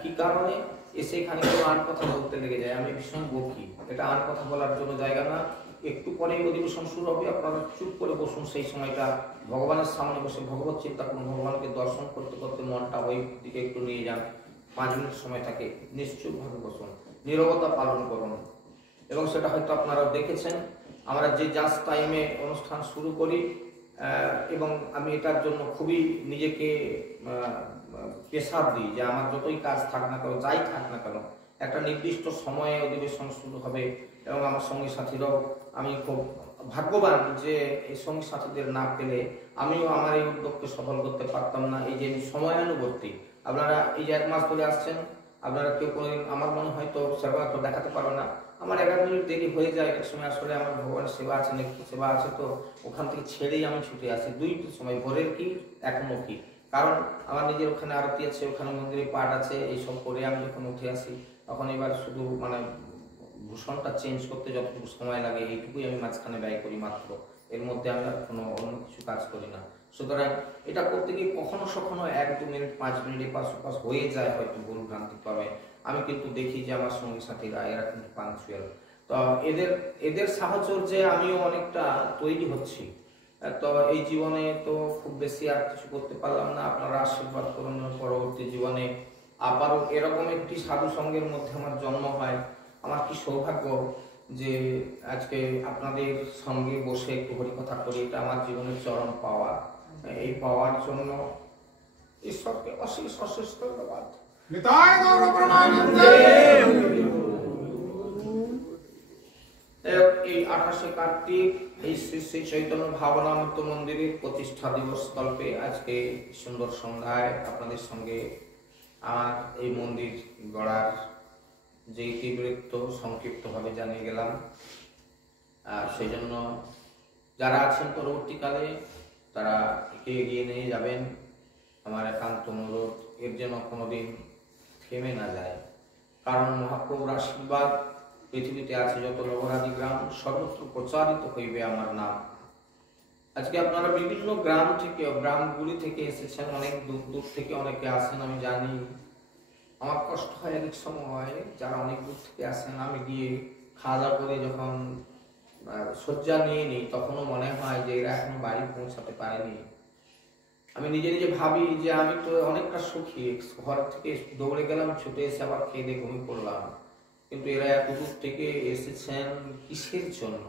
কি কারণে এসে এখানে কেউ আর কথা বলতে লেগে যায়, আমি ভীষণ বকি। এটা আর কথা বলার জন্য জায়গা না। একটু পরেই অধিবেশন শুরু হবে, আপনারা চুপ করে বসুন। সেই সময়টা ভগবানের সামনে বসে ভগবত চিন্তা করুন, ভগবানকে দর্শন করতে করতে মনটা ওই দিকে একটু নিয়ে যান। 5 মিনিট সময় থাকে, নিশ্চুপভাবে বসুন, নীরবতা পালন করুন। এবং সেটা হয়তো আপনারাও দেখেছেন। আমরা যে জাস্ট টাইমে অনুষ্ঠান শুরু করি এবং আমি এটার জন্য খুবই নিজেকে প্রেসার দিই যে আমার যতই কাজ থাক না কেন, যাই থাক না কেন, একটা নির্দিষ্ট সময়ে অধিবেশন শুরু হবে। এবং আমার সঙ্গী সাথীরাও, আমি খুব ভাগ্যবান যে এই সঙ্গী সাথীদের না পেলে আমিও আমার এই উদ্যোগকে সফল করতে পারতাম না। এই যে সময়ানুবর্তী, আপনারা এই যে 1 মাস ধরে আসছেন, আপনারা কেউ কোনোদিন, আমার মনে হয় তো সেবা তো দেখাতে পারো না, আমার 11 মিনিট দেরি হয়ে যায় এক সময়। আসলে আমার ভগবানের সেবা আছে, নাকি সেবা আছে, তো ওখান থেকে ছেড়েই আমি ছুটে আসি। 2টি সময়, ভোরের কি, একমুখী। কারণ আমার নিজের ওখানে আরতি আছে, ওখানে মন্দিরে পাঠ আছে, এইসব করে আমি যখন উঠে আসি তখন এবার শুধু মানে ভূষণটা চেঞ্জ করতে যতটুকু সময় লাগে এইটুকুই আমি মাঝখানে ব্যয় করি মাত্র। এর মধ্যে আমি আর কোনো অন্য কিছু কাজ করি না। সুতরাং এটা করতে গিয়ে কখনো সখনো 1-2 মিনিট 5 মিনিট এপাশ ওপাশ হয়ে যায় হয়তো ভুল ভ্রান্তি পাবে। আমি কিন্তু দেখি যে আমার সঙ্গী সাথীরা এরা কিন্তু পাঞ্চুয়াল। তো এদের সাহচর্যে আমিও অনেকটা তৈরি হচ্ছি। তো এই জীবনে তো খুব বেশি আর কিছু করতে পারলাম না। আপনারা আশীর্বাদ করুন পরবর্তী জীবনে আবারও এরকম একটি সাধু সঙ্গের মধ্যে আমার জন্ম হয়। আমার কি সৌভাগ্য যে আজকে আপনাদের সঙ্গে বসে একটু হরিকথা করি, এটা আমার জীবনের চরম পাওয়া। এই পাওয়ার জন্য ঈশ্বরকে অশেষ অশেষ ধন্যবাদ। এই 28শে কার্তিক এই শ্রী শ্রী চৈতন্য ভাবনামৃত মন্দিরের প্রতিষ্ঠা দিবস কল্পে আজকে সুন্দর সন্ধ্যায় আপনাদের সঙ্গে আমার এই মন্দির গড়ার যে ইতিবৃত্ত সংক্ষিপ্তভাবে জানিয়ে গেলাম। সেই জন্য যারা আছেন পরবর্তীকালে তারা একে এগিয়ে নিয়ে যাবেন। আমার একান্ত অনুরোধ, এর যেন কোনোদিন থেমে না যায়। কারণ মহাপ্রভুর আশীর্বাদ পৃথিবীতে আছে যত নগরাদি গ্রাম, সর্বত্র প্রচারিত হইবে আমার নাম। আজকে আপনারা বিভিন্ন গ্রামগুলি থেকে এসেছেন, অনেক দূর দূর থেকে অনেকে আসেন, আমি জানি। আমার কষ্ট হয় এক সময়, যারা অনেক দূর থেকে আসেন, আমি গিয়ে খাওয়া দাওয়া করে যখন শয্যা নিয়ে নিই তখনও মনে হয় যে এরা এখনো বাড়ি পৌঁছাতে পারেনি। আমি নিজে নিজে ভাবি যে আমি তো অনেকটা সুখী, ঘর থেকে দৌড়ে গেলাম, ছুটে এসে আবার খেয়ে দিয়ে ঘুমিয়ে পড়লাম, কিন্তু এরা এত দূর থেকে এসেছেন কিসের জন্য?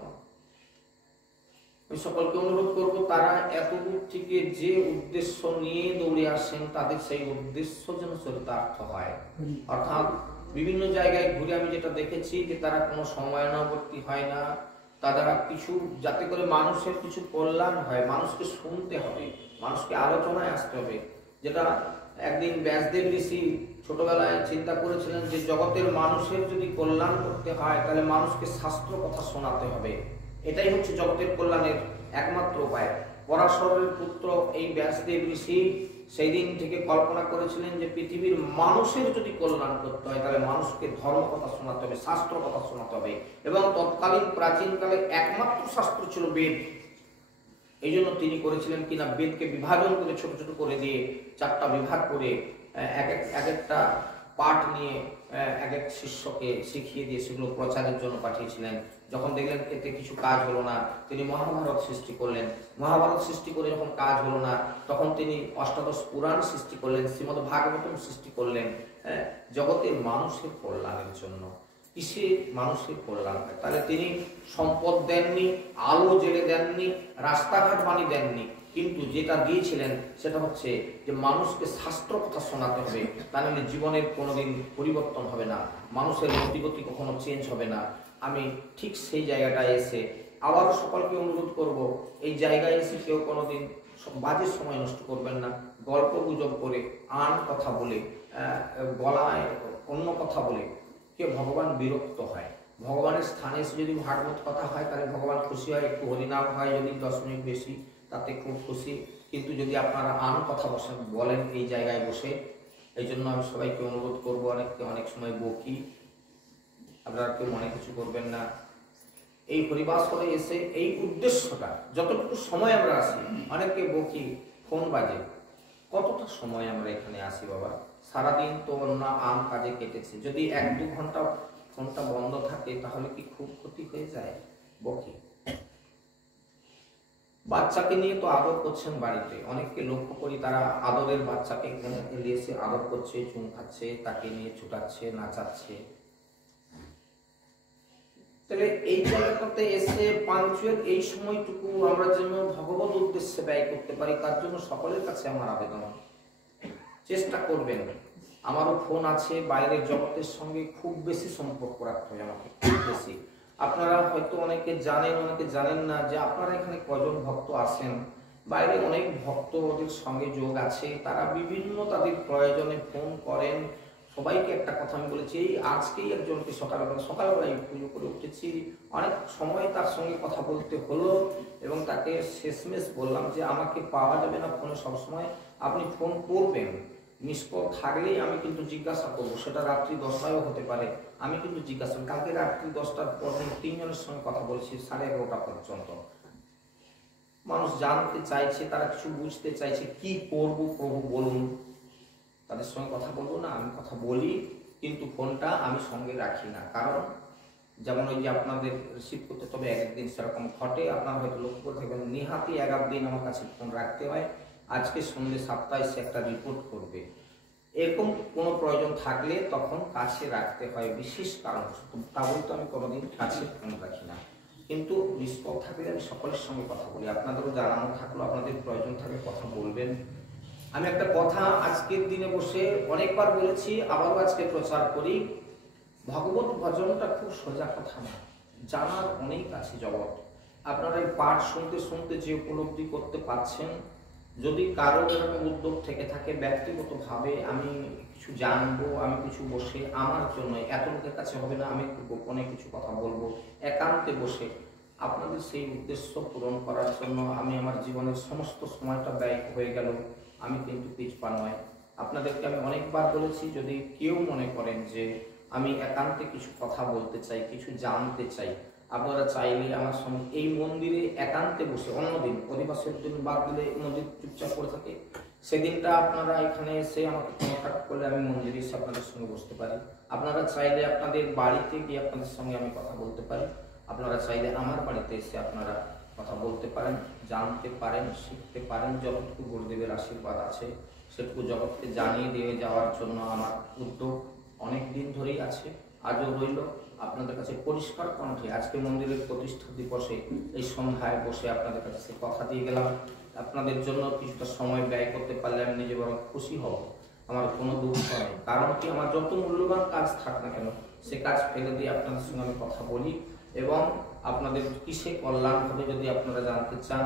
আমি সকলকে অনুরোধ করব, তারা এত দূর থেকে যে উদ্দেশ্য নিয়ে দৌড়ে আসেন তাদের সেই উদ্দেশ্য যেন চরিতার্থ হয়। অর্থাৎ বিভিন্ন জায়গায় ঘুরে আমি যেটা দেখেছি যে তারা কোনো সময়ানুবর্তী হয় না, তারা কিছু যাতে করে মানুষের কিছু কল্যাণ হয়, মানুষকে শুনতে হবে, মানুষকে আলোচনায় আসতে হবে। যেটা একদিন ব্যাসদেব ঋষি ছোটবেলায় চিন্তা করেছিলেন যে জগতের মানুষের যদি কল্যাণ করতে হয় তাহলে মানুষকে শাস্ত্র কথা শোনাতে হবে। এটাই হচ্ছে জগতের কল্যাণের একমাত্র উপায়। পরাশরের পুত্র এই ব্যাসদেব ঋষি সেই দিন থেকে কল্পনা করেছিলেন যে পৃথিবীর মানুষের যদি কল্যাণ করতে হয় তাহলে মানুষকে ধর্ম কথা শোনাতে হবে, শাস্ত্র কথা শোনাতে হবে। এবং তৎকালীন প্রাচীনকালে একমাত্র শাস্ত্র ছিল বেদ। এই জন্য তিনি করেছিলেন কিনা বেদকে বিভাজন করে ছোট ছোট করে দিয়ে 4টা বিভাগ করে এক একটা পাঠ নিয়ে এক এক শিষ্যকে শিখিয়ে দিয়ে সেগুলো প্রচারের জন্য পাঠিয়েছিলেন। যখন দেখলেন এতে কিছু কাজ হলো না, তিনি মহাভারত সৃষ্টি করলেন। মহাভারত সৃষ্টি করে যখন কাজ হলো না তখন তিনি অষ্টাদশ পুরাণ সৃষ্টি করলেন, শ্রীমদ ভাগবতম সৃষ্টি করলেন। জগতের মানুষের কল্যাণের জন্য। কিসে মানুষের কল্যাণ হয়? তাহলে তিনি সম্পদ দেননি, আলো জেলে দেননি, রাস্তাঘাট বানিয়ে দেননি, কিন্তু যেটা দিয়েছিলেন সেটা হচ্ছে যে মানুষকে শাস্ত্র কথা শোনাতে হবে, তাহলে জীবনের কোনোদিন পরিবর্তন হবে না, মানুষের গতিগতি কখনো চেঞ্জ হবে না। আমি ঠিক সেই জায়গাটায় এসে আবারও সকলকে অনুরোধ করব, এই জায়গায় এসে কেউ কোনোদিন বাজে সময় নষ্ট করবেন না। গল্প গুজব করে, আন কথা বলে, গলায় অন্য কথা বলে কে ভগবান বিরক্ত হয়। ভগবানের স্থানে এসে যদি ভাগবত কথা হয় তাহলে ভগবান খুশি হয়, একটু হরিনাম হয় যদি 10 মিনিট বেশি, তাতে খুব খুশি। কিন্তু যদি আপনারা আন কথা বলেন এই জায়গায় বসে, এই জন্য আমি সবাইকে অনুরোধ করবো, অনেক সময় বকি, আপনারা কেউ মনে কিছু করবেন না। এই হরিবাস করে এসে এই উদ্দেশ্যটা, যতটুকু সময় আমরা আসি, অনেককে বকি, ফোন বাজে, কতটা সময় আমরা এখানে আসি বাবা? সারাদিন তো অন্য আম কাজে কেটেছে, যদি 1-2 ঘন্টা ফোনটা বন্ধ থাকে তাহলে কি খুব ক্ষতি হয়ে যায়? বকি। বাচ্চাকে নিয়ে তো আদর করছেন বাড়িতে, অনেককে লক্ষ্য করি তারা আদরের বাচ্চাকে এখানে এসে আদর করছে, চুম খাচ্ছে, তাকে নিয়ে ছুটাচ্ছে, নাচাচ্ছে। তাহলে এই জায়গাটাতে এসে পাঞ্চুয়াল এই সময়টুকু আমরা যেন ভগবত উদ্দেশ্যে ব্যয় করতে পারি, তার জন্য সকলের কাছে আমার আবেদন, চেষ্টা করবেন। আমারও ফোন আছে, বাইরের জগতের সঙ্গে খুব বেশি সম্পর্ক রাখতে হয় আমাকে, খুব বেশি। আপনারা হয়তো অনেকে জানেন, অনেকে জানেন না যে আপনারা এখানে কজন ভক্ত আসেন। বাইরে অনেক ভক্তদের সঙ্গে যোগ আছে, তারা বিভিন্ন তাদের প্রয়োজনে ফোন করেন। সবাইকে একটা কথা আমি বলেছি, এই আজকেই একজনকে সকালবেলায় পুজো করে উঠেছি, অনেক সময় তার সঙ্গে কথা বলতে হলো এবং তাকে শেষমেশ বললাম যে আমাকে পাওয়া যাবে না ফোনে সবসময়, আপনি ফোন করবেন, মিস কল থাকলেই আমি কিন্তু জিজ্ঞাসা করবো, সেটা রাত্রি 10টায়ও হতে পারে, আমি কিন্তু জিজ্ঞাসা করব। কালকে রাত্রি 10টার পর 3 জনের সঙ্গে কথা বলেছি 11:30টা পর্যন্ত। মানুষ জানতে চাইছে, তারা কিছু বুঝতে চাইছে, কি করব প্রভু বলুন। তাদের সঙ্গে কথা বলবো না, আমি কথা বলি, কিন্তু ফোনটা আমি সঙ্গে রাখি না। কারণ যেমন ওই যে আপনাদের রিসিভ করতে তবে একদিন সেরকম ঘটে, আপনারা হয়তো লক্ষ্য করে থাকবেন, নিহাতি 11 দিন আমার কাছে ফোন রাখতে হয়। আজকে সন্ধ্যে 7টায় সে একটা রিপোর্ট করবে, এরকম কোনো প্রয়োজন থাকলে তখন কাছে রাখতে হয়, বিশেষ কারণ। তা বলতে আমি কোনোদিন কাছে ফোন রাখি না, কিন্তু মিস কল থাকলে আমি সকলের সঙ্গে কথা বলি। আপনাদেরও জানানো থাকলো, আপনাদের প্রয়োজন থাকলে কথা বলবেন। আমি একটা কথা আজকের দিনে বসে অনেকবার বলেছি, আবারও আজকে প্রচার করি, ভগবত ভজনটা খুব সোজা কথা না, জানার অনেক আছে জগৎ। আপনারা এই পাঠ শুনতে শুনতে যে উপলব্ধি করতে পারছেন, যদি কারো এরকম উদ্যোগ থেকে থাকে ব্যক্তিগতভাবে আমি কিছু জানবো, আমি কিছু বসে আমার জন্য, এত লোকের কাছে হবে না, আমি একটু গোপনে কিছু কথা বলবো একান্তে বসে, আপনাদের সেই উদ্দেশ্য পূরণ করার জন্য আমি আমার জীবনের সমস্ত সময়টা ব্যয় হয়ে গেল, আমি কিন্তু পিছপা নয়। আপনাদেরকে আমি অনেকবার বলেছি, যদি কেউ মনে করেন যে আমি একান্তে কিছু কথা বলতে চাই, কিছু জানতে চাই, আপনারা চাইলে আমার সঙ্গে এই মন্দিরে একান্তে বসে, অন্যদিন অধিবাসের দিন বাদ দিলে মন্দির চুপচাপ করে থাকে, সেদিনটা আপনারা এখানে এসে আমাকে কন্ট্যাক্ট করলে আমি মন্দিরে এসে আপনাদের সঙ্গে বসতে পারি। আপনারা চাইলে আপনাদের বাড়িতে গিয়ে আপনাদের সঙ্গে আমি কথা বলতে পারি, আপনারা চাইলে আমার বাড়িতে এসে আপনারা কথা বলতে পারেন, জানতে পারেন, শিখতে পারেন। যতটুকু গুরুদেবের আশীর্বাদ আছে সেটুকু জগৎকে জানিয়ে দিয়ে যাওয়ার জন্য আমার উদ্যোগ অনেক দিন ধরেই আছে, আজও রইল। আপনাদের কাছে পরিষ্কার কণ্ঠে আজকে মন্দিরের প্রতিষ্ঠা দিবসে এই সন্ধ্যায় বসে আপনাদের কাছে কথা দিয়ে গেলাম। আপনাদের জন্য কিছুটা সময় ব্যয় করতে পারলে আমি নিজে বরং খুশি হব, আমার কোনো দুঃখ নেই। কারণ কি, আমার যত মূল্যবান কাজ থাক না কেন, সে কাজ ফেলে দিয়ে আপনাদের সঙ্গে আমি কথা বলি, এবং আপনাদের কিসে কল্যাণ হবে যদি আপনারা জানতে চান,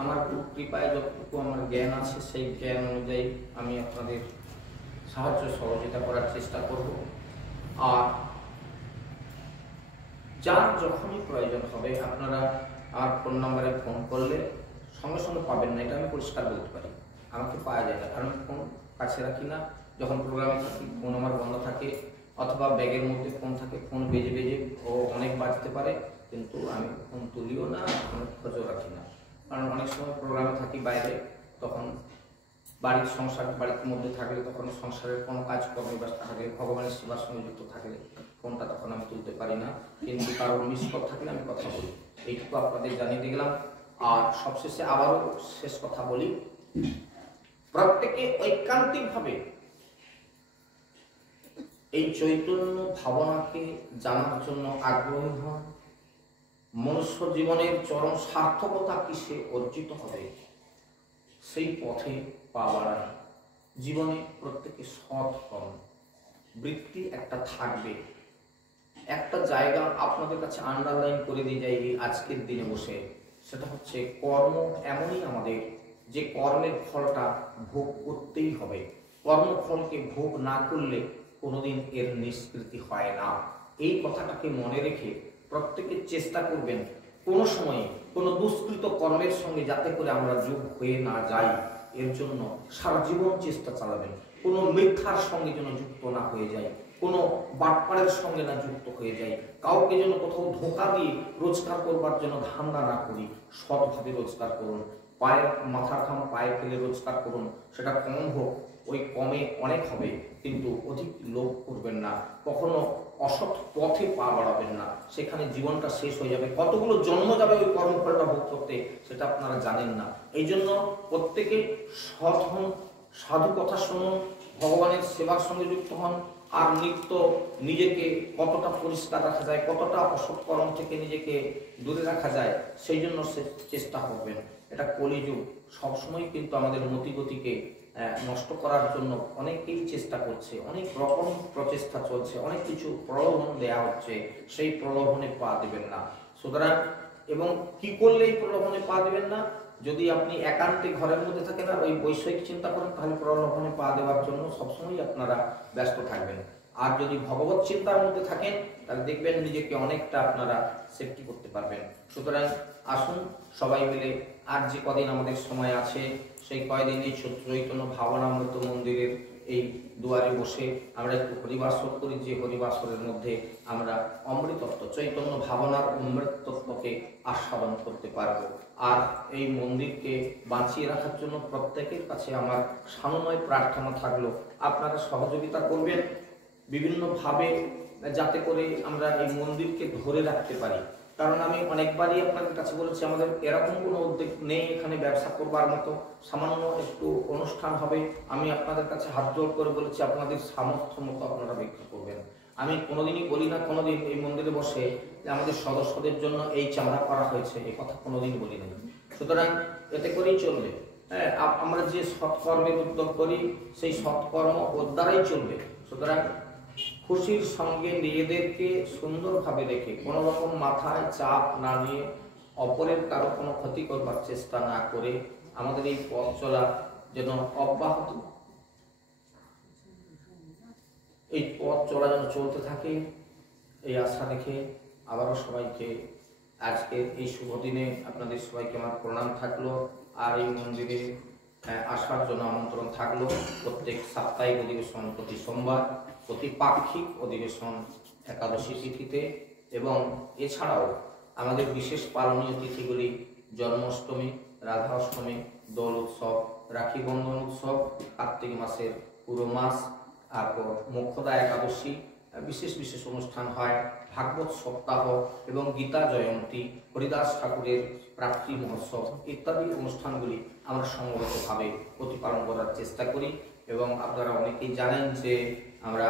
আমার কৃপায় যতটুকু আমার জ্ঞান আছে সেই জ্ঞান অনুযায়ী আমি আপনাদের সাহায্য সহযোগিতা করার চেষ্টা করব। আর যার যখনই প্রয়োজন হবে আপনারা আমার ফোন নাম্বারে ফোন করলে সঙ্গে সঙ্গে পাবেন না, এটা আমি পরিষ্কার বলতে পারি। আমাকে পাওয়া যায় না, কারণ ফোন কাছে রাখি না। যখন প্রোগ্রামে থাকি ফোন আমার বন্ধ থাকে, অথবা ব্যাগের মধ্যে ফোন থাকে, ফোন বেজে বেজে ও অনেক বাজতে পারে, কিন্তু আমি ফোন তুলিও না, খোঁজও রাখি না। কারণ অনেক সময় প্রোগ্রামে থাকি বাইরে, তখন বাড়ির সংসার বাড়ির মধ্যে থাকলে, তখন সংসারের কোনো কাজকর্মে ব্যস্ত থাকলে, ভগবানের সেবার সঙ্গে যুক্ত থাকলে ফোনটা তখন আমি তুলতে পারি না, কিন্তু কারোর মিস কল থাকলে আমি কথা বলি। এইটুকু আপনাদের জানিয়ে দিয়ে গেলাম। আর সবশেষে আবারও শেষ কথা বলি, প্রত্যেকে ঐকান্তিকভাবে এই চৈতন্য ভাবনাকে জানার জন্য আগ্রহী হন। মনুষ্য জীবনের চরম সার্থকতা কিসে অর্জিত হবে সেই পথে পা বাড়ান। জীবনে প্রত্যেকে সৎ হন, বৃত্তি একটা থাকবে। একটা জায়গা আপনাদের কাছে আন্ডারলাইন করে দিয়ে যাই আজকের দিনে বসে, সেটা হচ্ছে কর্ম এমনই আমাদের যে কর্মের ফলটা ভোগ করতেই হবে। কর্মফলকে ভোগ না করলে কোনোদিন এর নিষ্কৃতি হয় না। এই কথাটাকে মনে রেখে প্রত্যেকে চেষ্টা করবেন কোনো সময়ে কোনো দুষ্কৃত কর্মের সঙ্গে যাতে করে আমরা যোগ হয়ে না যাই, এর জন্য সারা জীবন চেষ্টা চালাবেন। কোনো মিথ্যার সঙ্গে যেন যুক্ত না হয়ে যায়, কোনো বাটপাড়ের সঙ্গে না যুক্ত হয়ে যায়, কাউকে যেন কোথাও ধোঁকা দিয়ে রোজগার করবার জন্য ধান্দা না করি। সৎভাবে রোজগার করুন, পায়ের মাথার ঘাম পায়ে ফেলে রোজগার করুন, সেটা কম হোক, ওই কমে অনেক হবে, কিন্তু অধিক লোভ করবেন না। কখনো অসৎ পথে পা বাড়াবেন না, সেখানে জীবনটা শেষ হয়ে যাবে। কতগুলো জন্ম যাবে ওই কর্মফলটা ভোগ করতে, সেটা আপনারা জানেন না। এই জন্য প্রত্যেকে সৎ হন, সাধু কথা শুনুন, ভগবানের সেবার সঙ্গে যুক্ত হন, আর নিত্য নিজেকে কতটা পরিষ্কার রাখা যায়, কতটা অসৎ কর্ম থেকে নিজেকে দূরে রাখা যায়, সেই জন্য সে চেষ্টা করবেন। এটা কলিযুগ, সবসময় কিন্তু আমাদের মতিগতিকে নষ্ট করার জন্য অনেকেই চেষ্টা করছে, অনেক রকম প্রচেষ্টা চলছে, অনেক কিছু প্রলোভন দেওয়া হচ্ছে, সেই প্রলোভনে পা দেবেন না। সুতরাং এবং কি করলে এই প্রলোভনে পা দেবেন না, যদি আপনি একান্তে ঘরের মধ্যে থাকেন আর ওই বৈষয়িক চিন্তা করেন, তাহলে প্রলোভনে পা দেওয়ার জন্য সবসময় আপনারা ব্যস্ত থাকবেন। আর যদি ভগবত চিন্তার মধ্যে থাকেন, তাহলে দেখবেন নিজেকে অনেকটা আপনারা সেফটি করতে পারবেন। সুতরাং আসুন সবাই মিলে আর যে কদিন আমাদের সময় আছে, সেই কয়দিন এই চৈতন্য ভাবনামৃত মন্দিরের এই দুয়ারে বসে আমরা একটু হরিবাসর করি, যে হরিবাসরের মধ্যে আমরা অমৃতত্ব, চৈতন্য ভাবনার অমৃতত্বকে আস্বাদন করতে পারবো। আর এই মন্দিরকে বাঁচিয়ে রাখার জন্য প্রত্যেকের কাছে আমার সানুনয় প্রার্থনা থাকলো, আপনারা সহযোগিতা করবেন বিভিন্নভাবে, যাতে করে আমরা এই মন্দিরকে ধরে রাখতে পারি। কারণ আমি অনেকবারই আপনাদের কাছে বলেছি, আমাদের এরকম কোনো উদ্যোগ নেই এখানে ব্যবসা করবার মতো, সামান্য একটু অনুষ্ঠান হবে, আমি আপনাদের কাছে হাত জোর করে বলেছি আপনাদের সামর্থ্য মতো আপনারা ভিক্ষা করবেন। আমি কোনোদিনই বলি না, কোনোদিন এই মন্দিরে বসে যে আমাদের সদস্যদের জন্য এই চাঁদা করা হয়েছে, এই কথা কোনোদিন বলি না। সুতরাং এতে করেই চলবে। হ্যাঁ, আমরা যে সৎকর্মের উদ্যোগ করি, সেই সৎকর্ম ওর দ্বারাই চলবে। সুতরাং খুশির সঙ্গে নিজেদেরকে সুন্দরভাবে রেখে, কোনো রকম মাথায় চাপ না নিয়ে, অপরের কারো কোনো ক্ষতি করবার চেষ্টা না করে আমাদের এই পথ চলা যেন অব্যাহত, এই পথ চলা যেন চলতে থাকে, এই আশা রেখে আবারও সবাইকে আজকের এই শুভ দিনে আপনাদের সবাইকে আমার প্রণাম থাকলো। আর এই মন্দিরে আসার জন্য আমন্ত্রণ থাকলো। প্রত্যেক সাপ্তাহিক অধিবেশন প্রতি সোমবার, প্রতি পাক্ষিক অধিবেশন একাদশী তিথিতে, এবং এছাড়াও আমাদের বিশেষ পালনীয় তিথিগুলি জন্মাষ্টমী, রাধা অষ্টমী, দোল উৎসব, রাখি বন্ধন উৎসব, কার্তিক মাসের পুরো মাস, তারপর মোক্ষদা একাদশী, বিশেষ বিশেষ অনুষ্ঠান হয়, ভাগবত সপ্তাহ এবং গীতা জয়ন্তী, হরিদাস ঠাকুরের প্রাপ্তি মহোৎসব ইত্যাদি অনুষ্ঠানগুলি আমরা সমবেতভাবে প্রতিপালন করার চেষ্টা করি। এবং আপনারা অনেকেই জানেন যে আমরা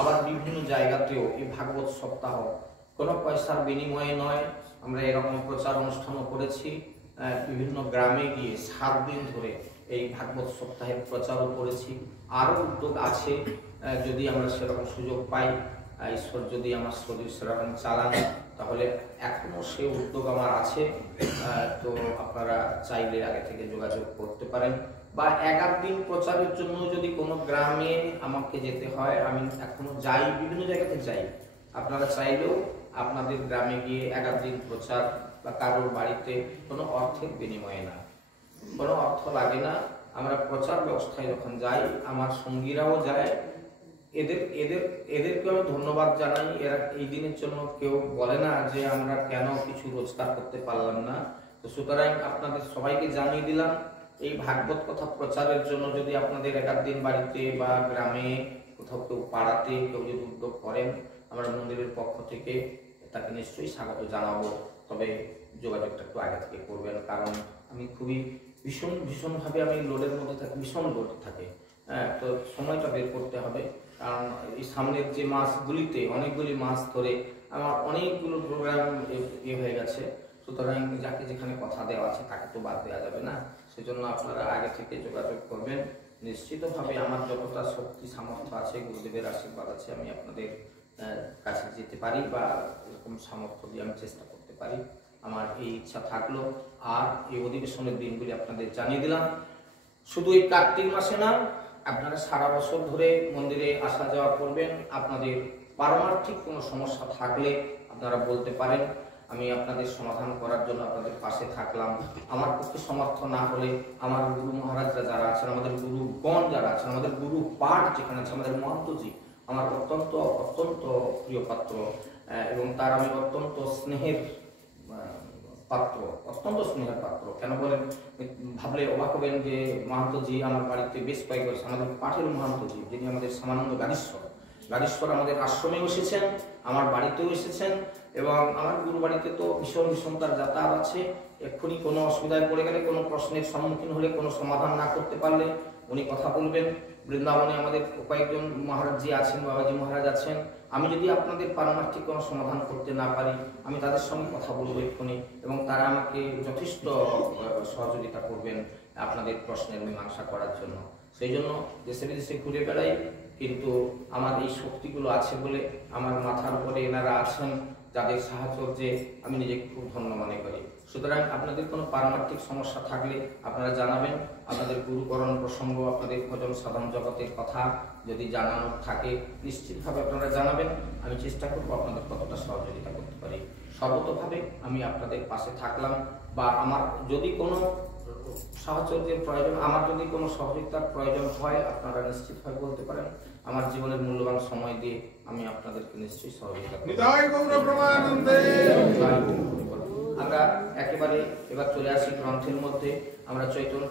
আবার বিভিন্ন জায়গাতেও এই ভাগবত সপ্তাহ কোনো পয়সার বিনিময়ে নয়, আমরা এরকম প্রচার অনুষ্ঠানও করেছি। বিভিন্ন গ্রামে গিয়ে 7 দিন ধরে এই ভাগবত সপ্তাহের প্রচারও করেছি। আরও উদ্যোগ আছে, যদি আমরা সেরকম সুযোগ পাই, ঈশ্বর যদি আমার শরীর সেরকম চালান, তাহলে এখনও সে উদ্যোগ আমার আছে। তো আপনারা চাইলে আগে থেকে যোগাযোগ করতে পারেন, বা 1-8 দিন প্রচারের জন্য যদি কোনো গ্রামে আমাকে যেতে হয়, আমি এখনো যাই, বিভিন্ন জায়গাতে যাই। আপনারা চাইলেও আপনাদের গ্রামে গিয়ে 1-8 দিন প্রচার, বা কারোর বাড়িতে কোনো অর্থের বিনিময়ে না, কোনো অর্থ লাগে না। আমরা প্রচার ব্যবস্থায় যখন যাই, আমার সঙ্গীরাও যায়, এদেরকে আমি ধন্যবাদ জানাই। এরা এই দিনের জন্য কেউ বলে না যে আমরা কেন কিছু রোজগার করতে পারলাম না। তো সুতরাং আপনাদের সবাইকে জানিয়ে দিলাম, এই ভাগবত কথা প্রচারের জন্য যদি আপনাদের 1-8 দিন বাড়িতে বা গ্রামে কোথাও কেউ পাড়াতে কেউ যদি উদ্যোগ করেন, আমরা মন্দিরের পক্ষ থেকে তাকে নিশ্চয়ই স্বাগত জানাবো। তবে যোগাযোগটা একটু আগে থেকে করবেন, কারণ আমি খুবই ভীষণভাবে আমি লোডের মধ্যে থাকি, ভীষণ লোড থাকে। তো সময়টা বের করতে হবে, কারণ এই সামনের যে মাসগুলিতে, অনেকগুলি মাস ধরে আমার অনেকগুলো প্রোগ্রাম হয়ে গেছে। সুতরাং যাকে যেখানে কথা দেওয়া আছে তাকে তো বাদ দেওয়া যাবে না। সেজন্য আপনারা আগে থেকে যোগাযোগ করবেন। নিশ্চিতভাবে আমার যতটা শক্তি সামর্থ্য আছে, গুরুদেবের আশীর্বাদ আছে, আমি আপনাদের কাছে যেতে পারি, বা এরকম সামর্থ্য দিয়ে আমি চেষ্টা করতে পারি। আমার এই ইচ্ছা থাকলো। আর এই অধিবেশনের দিনগুলি আপনাদের জানিয়ে দিলাম। শুধু এই কার্তিক মাসে না, আপনারা সারা বছর ধরে মন্দিরে আসা যাওয়া করবেন। আপনাদের পারমার্থিক কোনো সমস্যা থাকলে আপনারা বলতে পারেন, আমি আপনাদের সমাধান করার জন্য আপনাদের পাশে থাকলাম। আমার পক্ষে সমর্থ না হলে আমার গুরু মহারাজরা যারা আছেন, আমাদের গুরুগণ যারা আছেন, আমাদের গুরু পাঠ যেখানে আছে, আমাদের মহন্তজি আমার অত্যন্ত অত্যন্ত প্রিয় পাত্র, এবং তার আমি অত্যন্ত স্নেহের পাত্র, অত্যন্ত স্নেহের পাত্র। কেন বলেন, ভাবলে অবাক হবেন যে মহান্তজি আমার বাড়িতে বেশ কয়েক বছর, আমাদের পাঠের মহান্তজি, যিনি আমাদের সামানন্দ গাদীশ্বর আমাদের আশ্রমেও এসেছেন, আমার বাড়িতেও এসেছেন, এবং আমার গুরু বাড়িতে তো ভীষণ তার যাতায়াত আছে। এক্ষুনি কোনো অসুবিধায় পড়ে গেলে, কোনো প্রশ্নের সম্মুখীন হলে, কোনো সমাধান না করতে পারলে উনি কথা বলবেন। বৃন্দাবনে আমাদের কয়েকজন মহারাজজি আছেন, বাবাজি মহারাজ আছেন। আমি যদি আপনাদের পারমার্থিক কোনো সমাধান করতে না পারি, আমি তাদের সঙ্গে কথা বলবো এক্ষুনি, এবং তারা আমাকে যথেষ্ট সহযোগিতা করবেন আপনাদের প্রশ্নের মীমাংসা করার জন্য। সেই জন্য দেশে বিদেশে ঘুরে বেড়াই, কিন্তু আমার এই শক্তিগুলো আছে বলে আমার মাথার উপরে এনারা আছেন, যাদের সাহায্যে আমি নিজেকে খুব ধন্য মনে করি। সুতরাং আপনাদের কোনো পারমার্থিক সমস্যা থাকলে আপনারা জানাবেন। আপনাদের গুরুকরণ প্রসঙ্গ, আপনাদের ভজন সাধন জগতের কথা যদি জানানোর থাকে নিশ্চিতভাবে আপনারা জানাবেন। আমি চেষ্টা করব আপনাদের কতটা সহযোগিতা করতে পারি। সর্বতোভাবে আমি আপনাদের পাশে থাকলাম, বা আমার যদি কোনো সাহায্যের প্রয়োজন, আমার যদি কোনো সহযোগিতার প্রয়োজন হয়, আপনারা নিশ্চিতভাবে বলতে পারেন। আমার জীবনের মূল্যবান সময় দিয়ে আমি আপনাদেরকে নিশ্চয়ই সহযোগিতা করব। আমরা একেবারে এবার চলে আসি গ্রন্থের মধ্যে। আমরা চৈতন্য